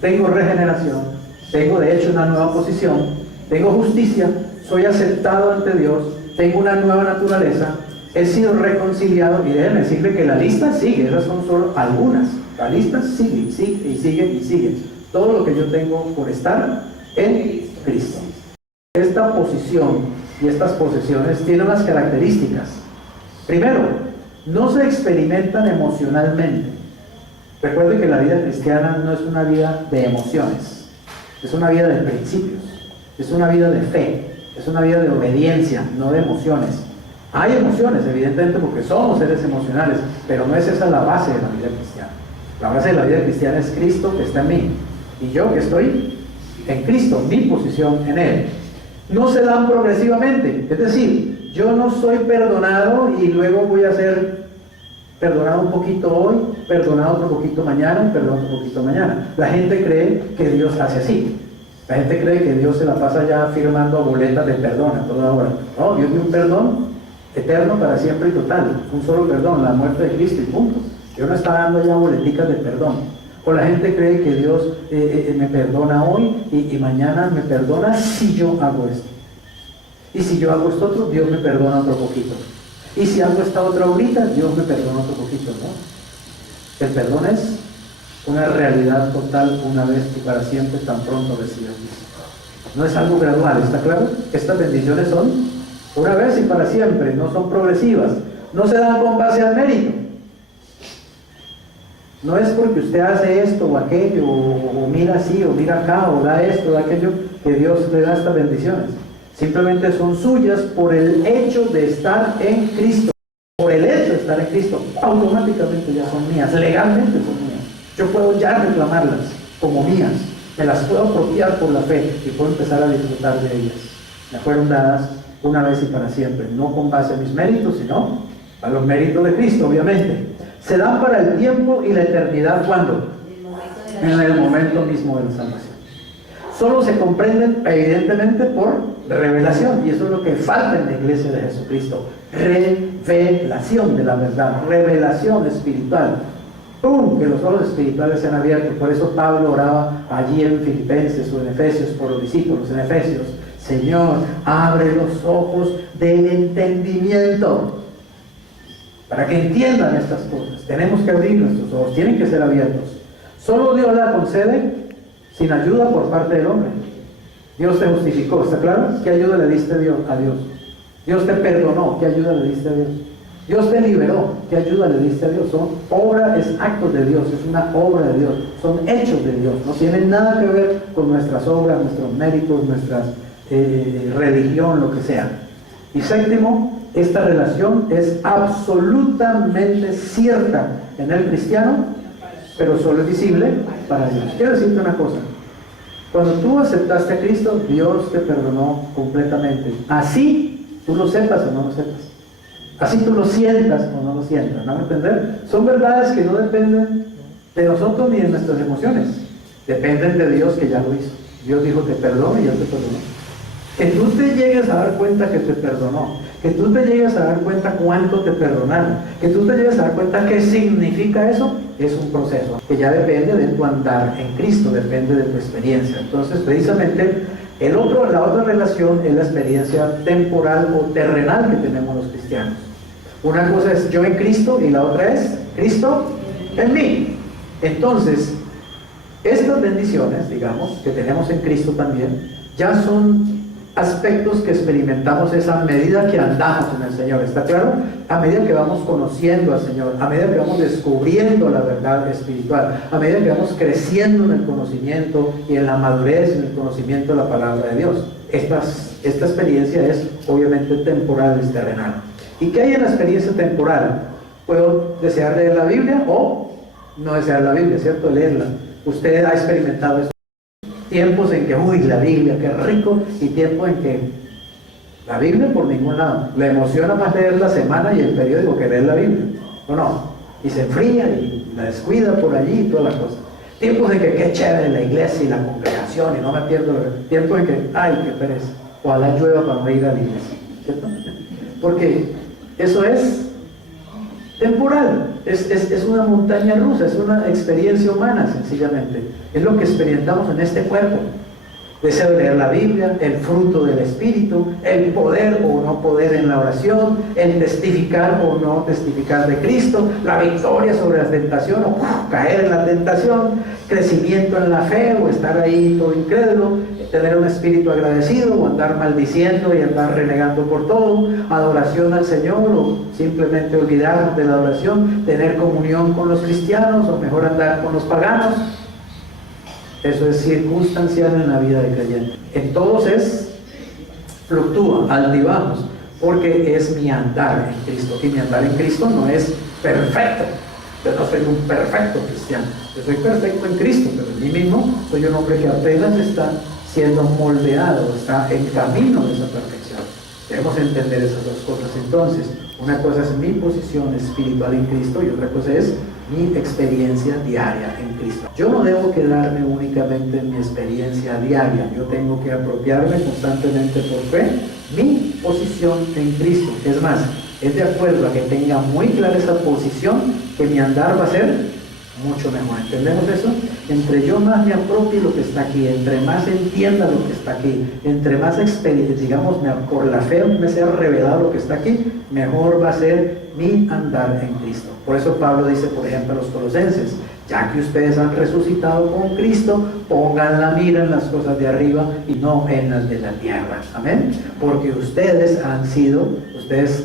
tengo regeneración, tengo de hecho una nueva posición, tengo justicia, soy aceptado ante Dios, tengo una nueva naturaleza, he sido reconciliado. Y déjenme decirle que la lista sigue, esas son solo algunas. La lista sigue, sigue y sigue y sigue. Todo lo que yo tengo por estar en Cristo. Esta posición y estas posesiones tienen unas características. Primero, no se experimentan emocionalmente. Recuerden que la vida cristiana no es una vida de emociones, es una vida de principios, es una vida de fe. Es una vida de obediencia, no de emociones. Hay emociones, evidentemente, porque somos seres emocionales, pero no es esa la base de la vida cristiana. La base de la vida cristiana es Cristo que está en mí, y yo que estoy en Cristo, mi posición en Él. No se dan progresivamente, es decir, yo no soy perdonado y luego voy a ser perdonado un poquito hoy, perdonado otro poquito mañana, perdonado otro poquito mañana. La gente cree que Dios hace así. La gente cree que Dios se la pasa ya firmando boletas de perdón a toda hora. No, Dios dio un perdón eterno para siempre y total. Un solo perdón, la muerte de Cristo y punto. Dios no está dando ya boleticas de perdón. O la gente cree que Dios me perdona hoy y mañana me perdona si yo hago esto. Y si yo hago esto otro, Dios me perdona otro poquito. Y si hago esta otra ahorita, Dios me perdona otro poquito, ¿no? El perdón es una realidad total una vez y para siempre, tan pronto recibes. No es algo gradual, ¿está claro? Estas bendiciones son una vez y para siempre, no son progresivas, no se dan con base al mérito. No es porque usted hace esto o aquello, o mira así, o mira acá, o da esto, o da aquello, que Dios le da estas bendiciones. Simplemente son suyas por el hecho de estar en Cristo. Por el hecho de estar en Cristo, automáticamente ya son mías, legalmente son mías. Yo puedo ya reclamarlas como mías, me las puedo apropiar por la fe y puedo empezar a disfrutar de ellas. Me fueron dadas una vez y para siempre, no con base a mis méritos, sino a los méritos de Cristo, obviamente. Se dan para el tiempo y la eternidad, ¿cuándo? En el momento mismo de la salvación. Solo se comprenden evidentemente por revelación, y eso es lo que falta en la iglesia de Jesucristo. Revelación de la verdad, revelación espiritual. ¡Pum! Que los ojos espirituales sean abiertos. Por eso Pablo oraba allí en Filipenses o en Efesios por los discípulos en Efesios: Señor, abre los ojos del entendimiento para que entiendan estas cosas. Tenemos que abrir nuestros ojos, tienen que ser abiertos. Solo Dios la concede sin ayuda por parte del hombre. Dios te justificó, ¿está claro? ¿Qué ayuda le diste a Dios? Dios te perdonó, ¿qué ayuda le diste a Dios? Dios te liberó, ¿qué ayuda le diste a Dios? Son obra, es actos de Dios, es una obra de Dios, son hechos de Dios, no tienen nada que ver con nuestras obras, nuestros méritos, nuestra religión, lo que sea. Y séptimo, esta relación es absolutamente cierta en el cristiano pero solo es visible para Dios. Quiero decirte una cosa. Cuando tú aceptaste a Cristo, Dios te perdonó completamente. Así tú lo sepas o no lo sepas. Así tú lo sientas o no lo sientas. ¿No me entender? Son verdades que no dependen de nosotros ni de nuestras emociones. Dependen de Dios, que ya lo hizo. Dios dijo, te perdono y ya te perdonó. Que tú te llegues a dar cuenta que te perdonó, que tú te llegues a dar cuenta cuánto te perdonaron, que tú te llegues a dar cuenta qué significa eso, es un proceso que ya depende de tu andar en Cristo, depende de tu experiencia. Entonces, precisamente, la otra relación es la experiencia temporal o terrenal que tenemos los cristianos. Una cosa es yo en Cristo y la otra es Cristo en mí. Entonces, estas bendiciones, digamos, que tenemos en Cristo también, ya son aspectos que experimentamos a medida que andamos con el Señor, ¿está claro? A medida que vamos conociendo al Señor, a medida que vamos descubriendo la verdad espiritual, a medida que vamos creciendo en el conocimiento y en la madurez, en el conocimiento de la palabra de Dios. Esta experiencia es obviamente temporal, es terrenal. ¿Y qué hay en la experiencia temporal? Puedo desear leer la Biblia o no desear la Biblia, ¿cierto? Leerla. Usted ha experimentado eso. Tiempos en que, uy, la Biblia, qué rico, y tiempos en que la Biblia por ningún lado. Le emociona más leer la semana y el periódico que leer la Biblia, ¿o no? Y se enfría y la descuida por allí y todas las cosas. Tiempos en que qué chévere la iglesia y la congregación y no me pierdo. Tiempos en que, ay, qué pereza, ojalá llueva para no ir a la iglesia, ¿cierto? Porque eso es temporal, es una montaña rusa, es una experiencia humana sencillamente, es lo que experimentamos en este cuerpo. Deseo de leer la Biblia, el fruto del Espíritu, el poder o no poder en la oración, el testificar o no testificar de Cristo, la victoria sobre la tentación o caer en la tentación, crecimiento en la fe o estar ahí todo incrédulo, tener un espíritu agradecido o andar maldiciendo y andar renegando por todo, adoración al Señor o simplemente olvidar de la adoración, tener comunión con los cristianos o mejor andar con los paganos. Eso es circunstancial en la vida del creyente. En todos fluctúa, altibajos, porque es mi andar en Cristo. Y mi andar en Cristo no es perfecto. Yo no soy un perfecto cristiano. Yo soy perfecto en Cristo, pero en mí mismo soy un hombre que apenas está siendo moldeado, está en camino de esa perfección. Debemos entender esas dos cosas. Entonces, una cosa es mi posición espiritual en Cristo y otra cosa es mi experiencia diaria en Cristo. Yo no debo quedarme únicamente en mi experiencia diaria, yo tengo que apropiarme constantemente por fe mi posición en Cristo. Es más, es de acuerdo a que tenga muy clara esa posición que mi andar va a ser mucho mejor. ¿Entendemos eso? Entre yo más me apropie lo que está aquí, entre más entienda lo que está aquí, entre más digamos, por la fe me sea revelado lo que está aquí, mejor va a ser mi andar en Cristo. Por eso Pablo dice, por ejemplo, a los colosenses, ya que ustedes han resucitado con Cristo, pongan la mira en las cosas de arriba y no en las de la tierra. Amén. Porque ustedes,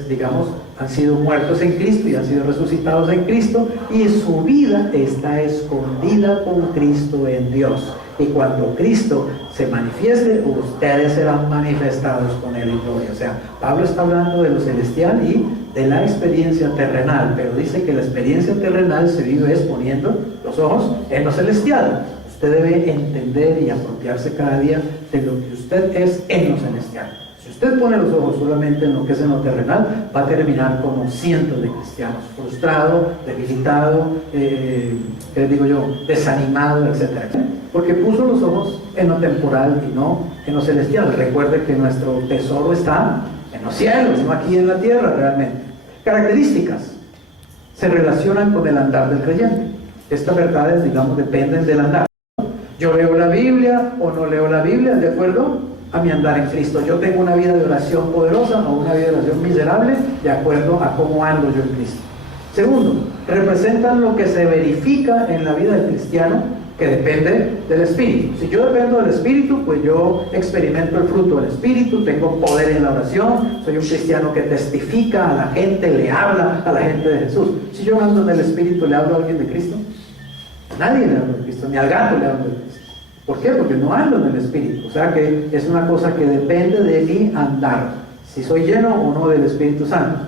digamos, han sido muertos en Cristo y han sido resucitados en Cristo, y su vida está escondida con Cristo en Dios. Y cuando Cristo se manifieste, ustedes serán manifestados con Él en gloria. O sea, Pablo está hablando de lo celestial y de la experiencia terrenal, pero dice que la experiencia terrenal se vive poniendo los ojos en lo celestial. Usted debe entender y apropiarse cada día de lo que usted es en lo celestial. Si usted pone los ojos solamente en lo que es en lo terrenal, va a terminar como cientos de cristianos, frustrado, debilitado, desanimado, etc. Porque puso los ojos en lo temporal y no en lo celestial. Recuerde que nuestro tesoro está en los cielos, no aquí en la tierra realmente. Características se relacionan con el andar del creyente. Estas verdades, digamos, dependen del andar. Yo leo la Biblia o no leo la Biblia, de acuerdo a mi andar en Cristo. Yo tengo una vida de oración poderosa o una vida de oración miserable, de acuerdo a cómo ando yo en Cristo. Segundo, representan lo que se verifica en la vida del cristiano, que depende del Espíritu. Si yo dependo del Espíritu, pues yo experimento el fruto del Espíritu, tengo poder en la oración, soy un cristiano que testifica a la gente, le habla a la gente de Jesús. Si yo ando en el Espíritu, ¿le hablo a alguien de Cristo? Nadie le habla de Cristo, ni al gato le hablo de Cristo. ¿Por qué? Porque no ando en el Espíritu. O sea que es una cosa que depende de mi andar, si soy lleno o no del Espíritu Santo.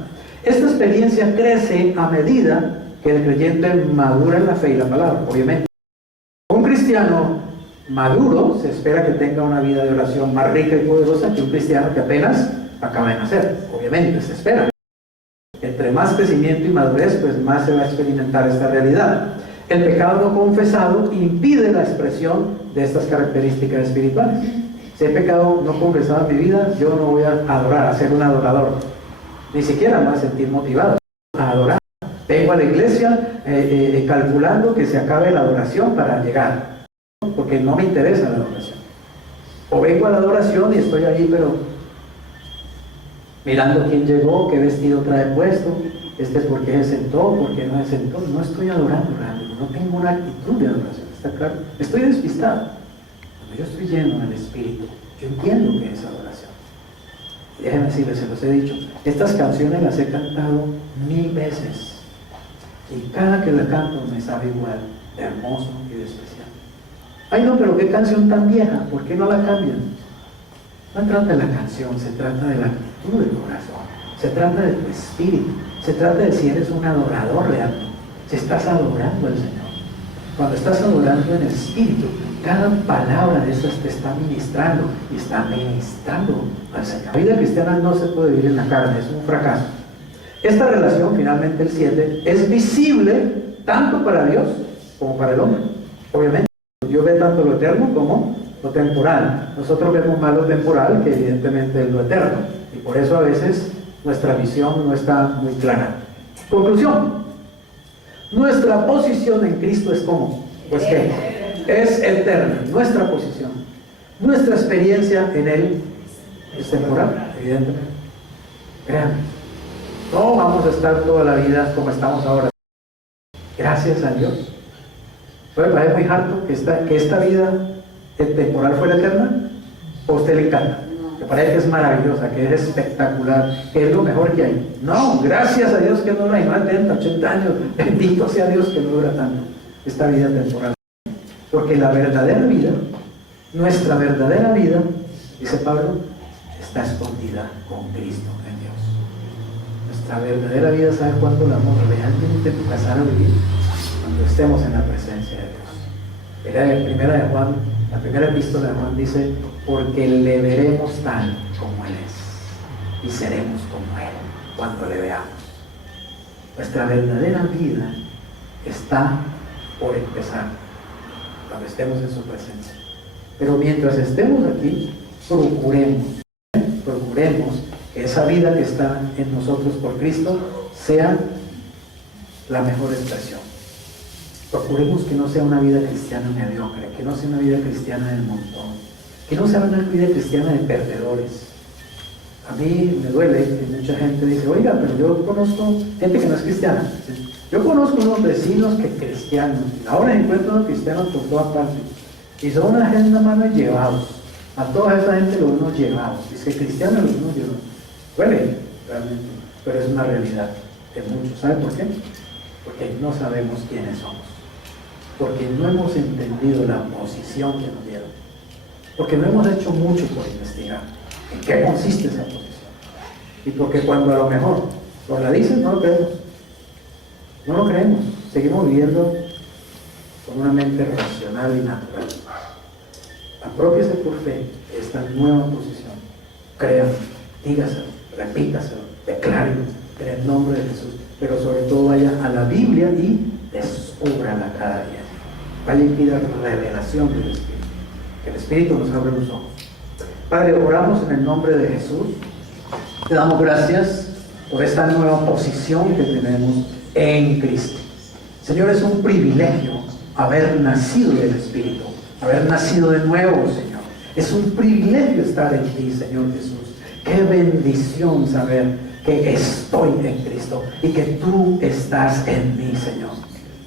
Esta experiencia crece a medida que el creyente madura en la fe y la palabra, obviamente. Un cristiano maduro se espera que tenga una vida de oración más rica y poderosa que un cristiano que apenas acaba de nacer, obviamente, se espera. Entre más crecimiento y madurez, pues más se va a experimentar esta realidad. El pecado no confesado impide la expresión de estas características espirituales. Si hay pecado no confesado en mi vida, yo no voy a adorar, a ser un adorador. Ni siquiera me voy a sentir motivado a adorar. Vengo a la iglesia calculando que se acabe la adoración para llegar, porque no me interesa la adoración. O vengo a la adoración y estoy ahí, pero mirando quién llegó, qué vestido trae puesto, por qué se sentó, por qué no se sentó. No estoy adorando realmente, no tengo una actitud de adoración, ¿está claro? Estoy despistado. Cuando yo estoy lleno del Espíritu, yo entiendo que es adoración. Y déjenme decirles, se los he dicho, estas canciones las he cantado 1000 veces. Y cada que la canto me sabe igual, de hermoso y de especial. Ay no, pero qué canción tan vieja, ¿por qué no la cambian? No trata de la canción, se trata de la actitud del corazón, se trata de tu espíritu, se trata de si eres un adorador realmente, si estás adorando al Señor. Cuando estás adorando en espíritu, cada palabra de esas te está ministrando y está ministrando al Señor. La vida cristiana no se puede vivir en la carne, es un fracaso. Esta relación, finalmente el 7, es visible tanto para Dios como para el hombre. Obviamente, Dios ve tanto lo eterno como lo temporal. Nosotros vemos más lo temporal que evidentemente lo eterno. Y por eso a veces nuestra visión no está muy clara. Conclusión. Nuestra posición en Cristo es como, pues que es eterna. Nuestra posición. Nuestra experiencia en Él es temporal, evidentemente. Créanme. No vamos a estar toda la vida como estamos ahora. Gracias a Dios. ¿Puede parecer muy harto que esta vida temporal fuera eterna? ¿O a usted le encanta? ¿Le parece que es maravillosa, que es espectacular, que es lo mejor que hay? No, gracias a Dios que no hay 90, 80 años. Bendito sea Dios que no dura tanto esta vida temporal. Porque la verdadera vida, nuestra verdadera vida, dice Pablo, está escondida con Cristo en Dios. Nuestra verdadera vida, ¿sabe cuándo la vamos realmente empezar a vivir? Cuando estemos en la presencia de Dios. La primera epístola de Juan dice, porque le veremos tal como Él es, y seremos como Él cuando le veamos. Nuestra verdadera vida está por empezar, cuando estemos en su presencia. Pero mientras estemos aquí, procuremos que esa vida que está en nosotros por Cristo sea la mejor expresión. Procuremos que no sea una vida cristiana mediocre, que no sea una vida cristiana del montón, que no sea una vida cristiana de perdedores. A mí me duele que mucha gente dice, oiga, pero yo conozco gente que no es cristiana. Yo conozco unos vecinos que cristianos, ahora encuentro unos cristianos por todas partes, y son una gente mano llevados. A toda esa gente los unos llevados. Dice cristianos los unos llevados. Duele, realmente, pero es una realidad de muchos. ¿Sabe por qué? Porque no sabemos quiénes somos. Porque no hemos entendido la posición que nos dieron. Porque no hemos hecho mucho por investigar en qué consiste esa posición. Y porque cuando a lo mejor nos la dicen, no lo creemos. No lo creemos. Seguimos viviendo con una mente racional y natural. Apropiese por fe esta nueva posición. Créanlo, dígaselo, repítaselo, declárelo en el nombre de Jesús. Pero sobre todo vaya a la Biblia y descúbrala cada día. Vaya y pida revelación del Espíritu. Que el Espíritu nos abra los ojos. Padre, oramos en el nombre de Jesús. Te damos gracias por esta nueva posición que tenemos en Cristo. Señor, es un privilegio haber nacido del Espíritu, haber nacido de nuevo, Señor. Es un privilegio estar en ti, Señor Jesús. Qué bendición saber que estoy en Cristo y que tú estás en mí, Señor.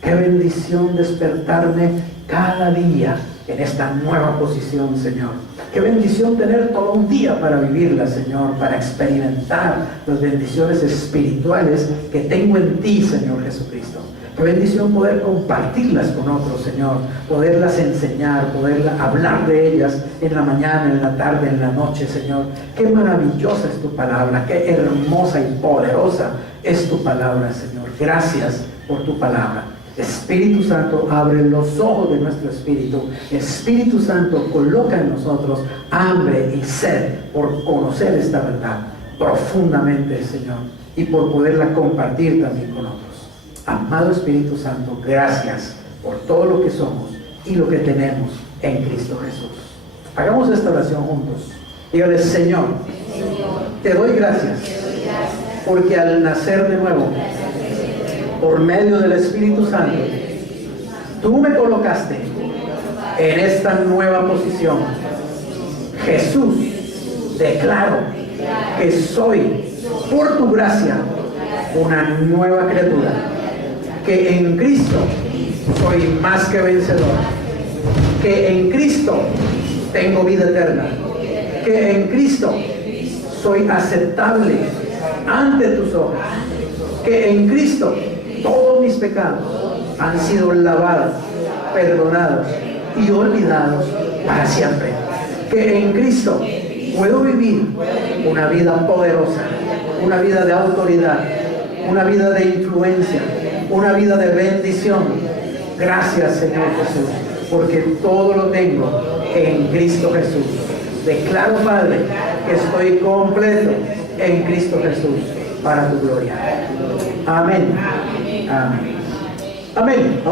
Qué bendición despertarme cada día en esta nueva posición, Señor. Qué bendición tener todo un día para vivirla, Señor, para experimentar las bendiciones espirituales que tengo en ti, Señor Jesucristo. Qué bendición poder compartirlas con otros, Señor, poderlas enseñar, poder hablar de ellas en la mañana, en la tarde, en la noche, Señor. Qué maravillosa es tu palabra, qué hermosa y poderosa es tu palabra, Señor. Gracias por tu palabra. Espíritu Santo, abre los ojos de nuestro espíritu. Espíritu Santo, coloca en nosotros hambre y sed por conocer esta verdad profundamente, Señor, y por poderla compartir también con otros. Amado Espíritu Santo, gracias por todo lo que somos y lo que tenemos en Cristo Jesús. Hagamos esta oración juntos. Dígale: Señor, te doy gracias porque al nacer de nuevo, por medio del Espíritu Santo, tú me colocaste en esta nueva posición. Jesús, declaro que soy, por tu gracia, una nueva criatura, que en Cristo soy más que vencedor, que en Cristo tengo vida eterna, que en Cristo soy aceptable ante tus ojos, que en Cristo todos mis pecados han sido lavados, perdonados y olvidados para siempre, que en Cristo puedo vivir una vida poderosa, una vida de autoridad, una vida de influencia, una vida de bendición. Gracias, Señor Jesús, porque todo lo tengo en Cristo Jesús. Declaro, Padre, que estoy completo en Cristo Jesús para tu gloria. Amén. Amén. Amén.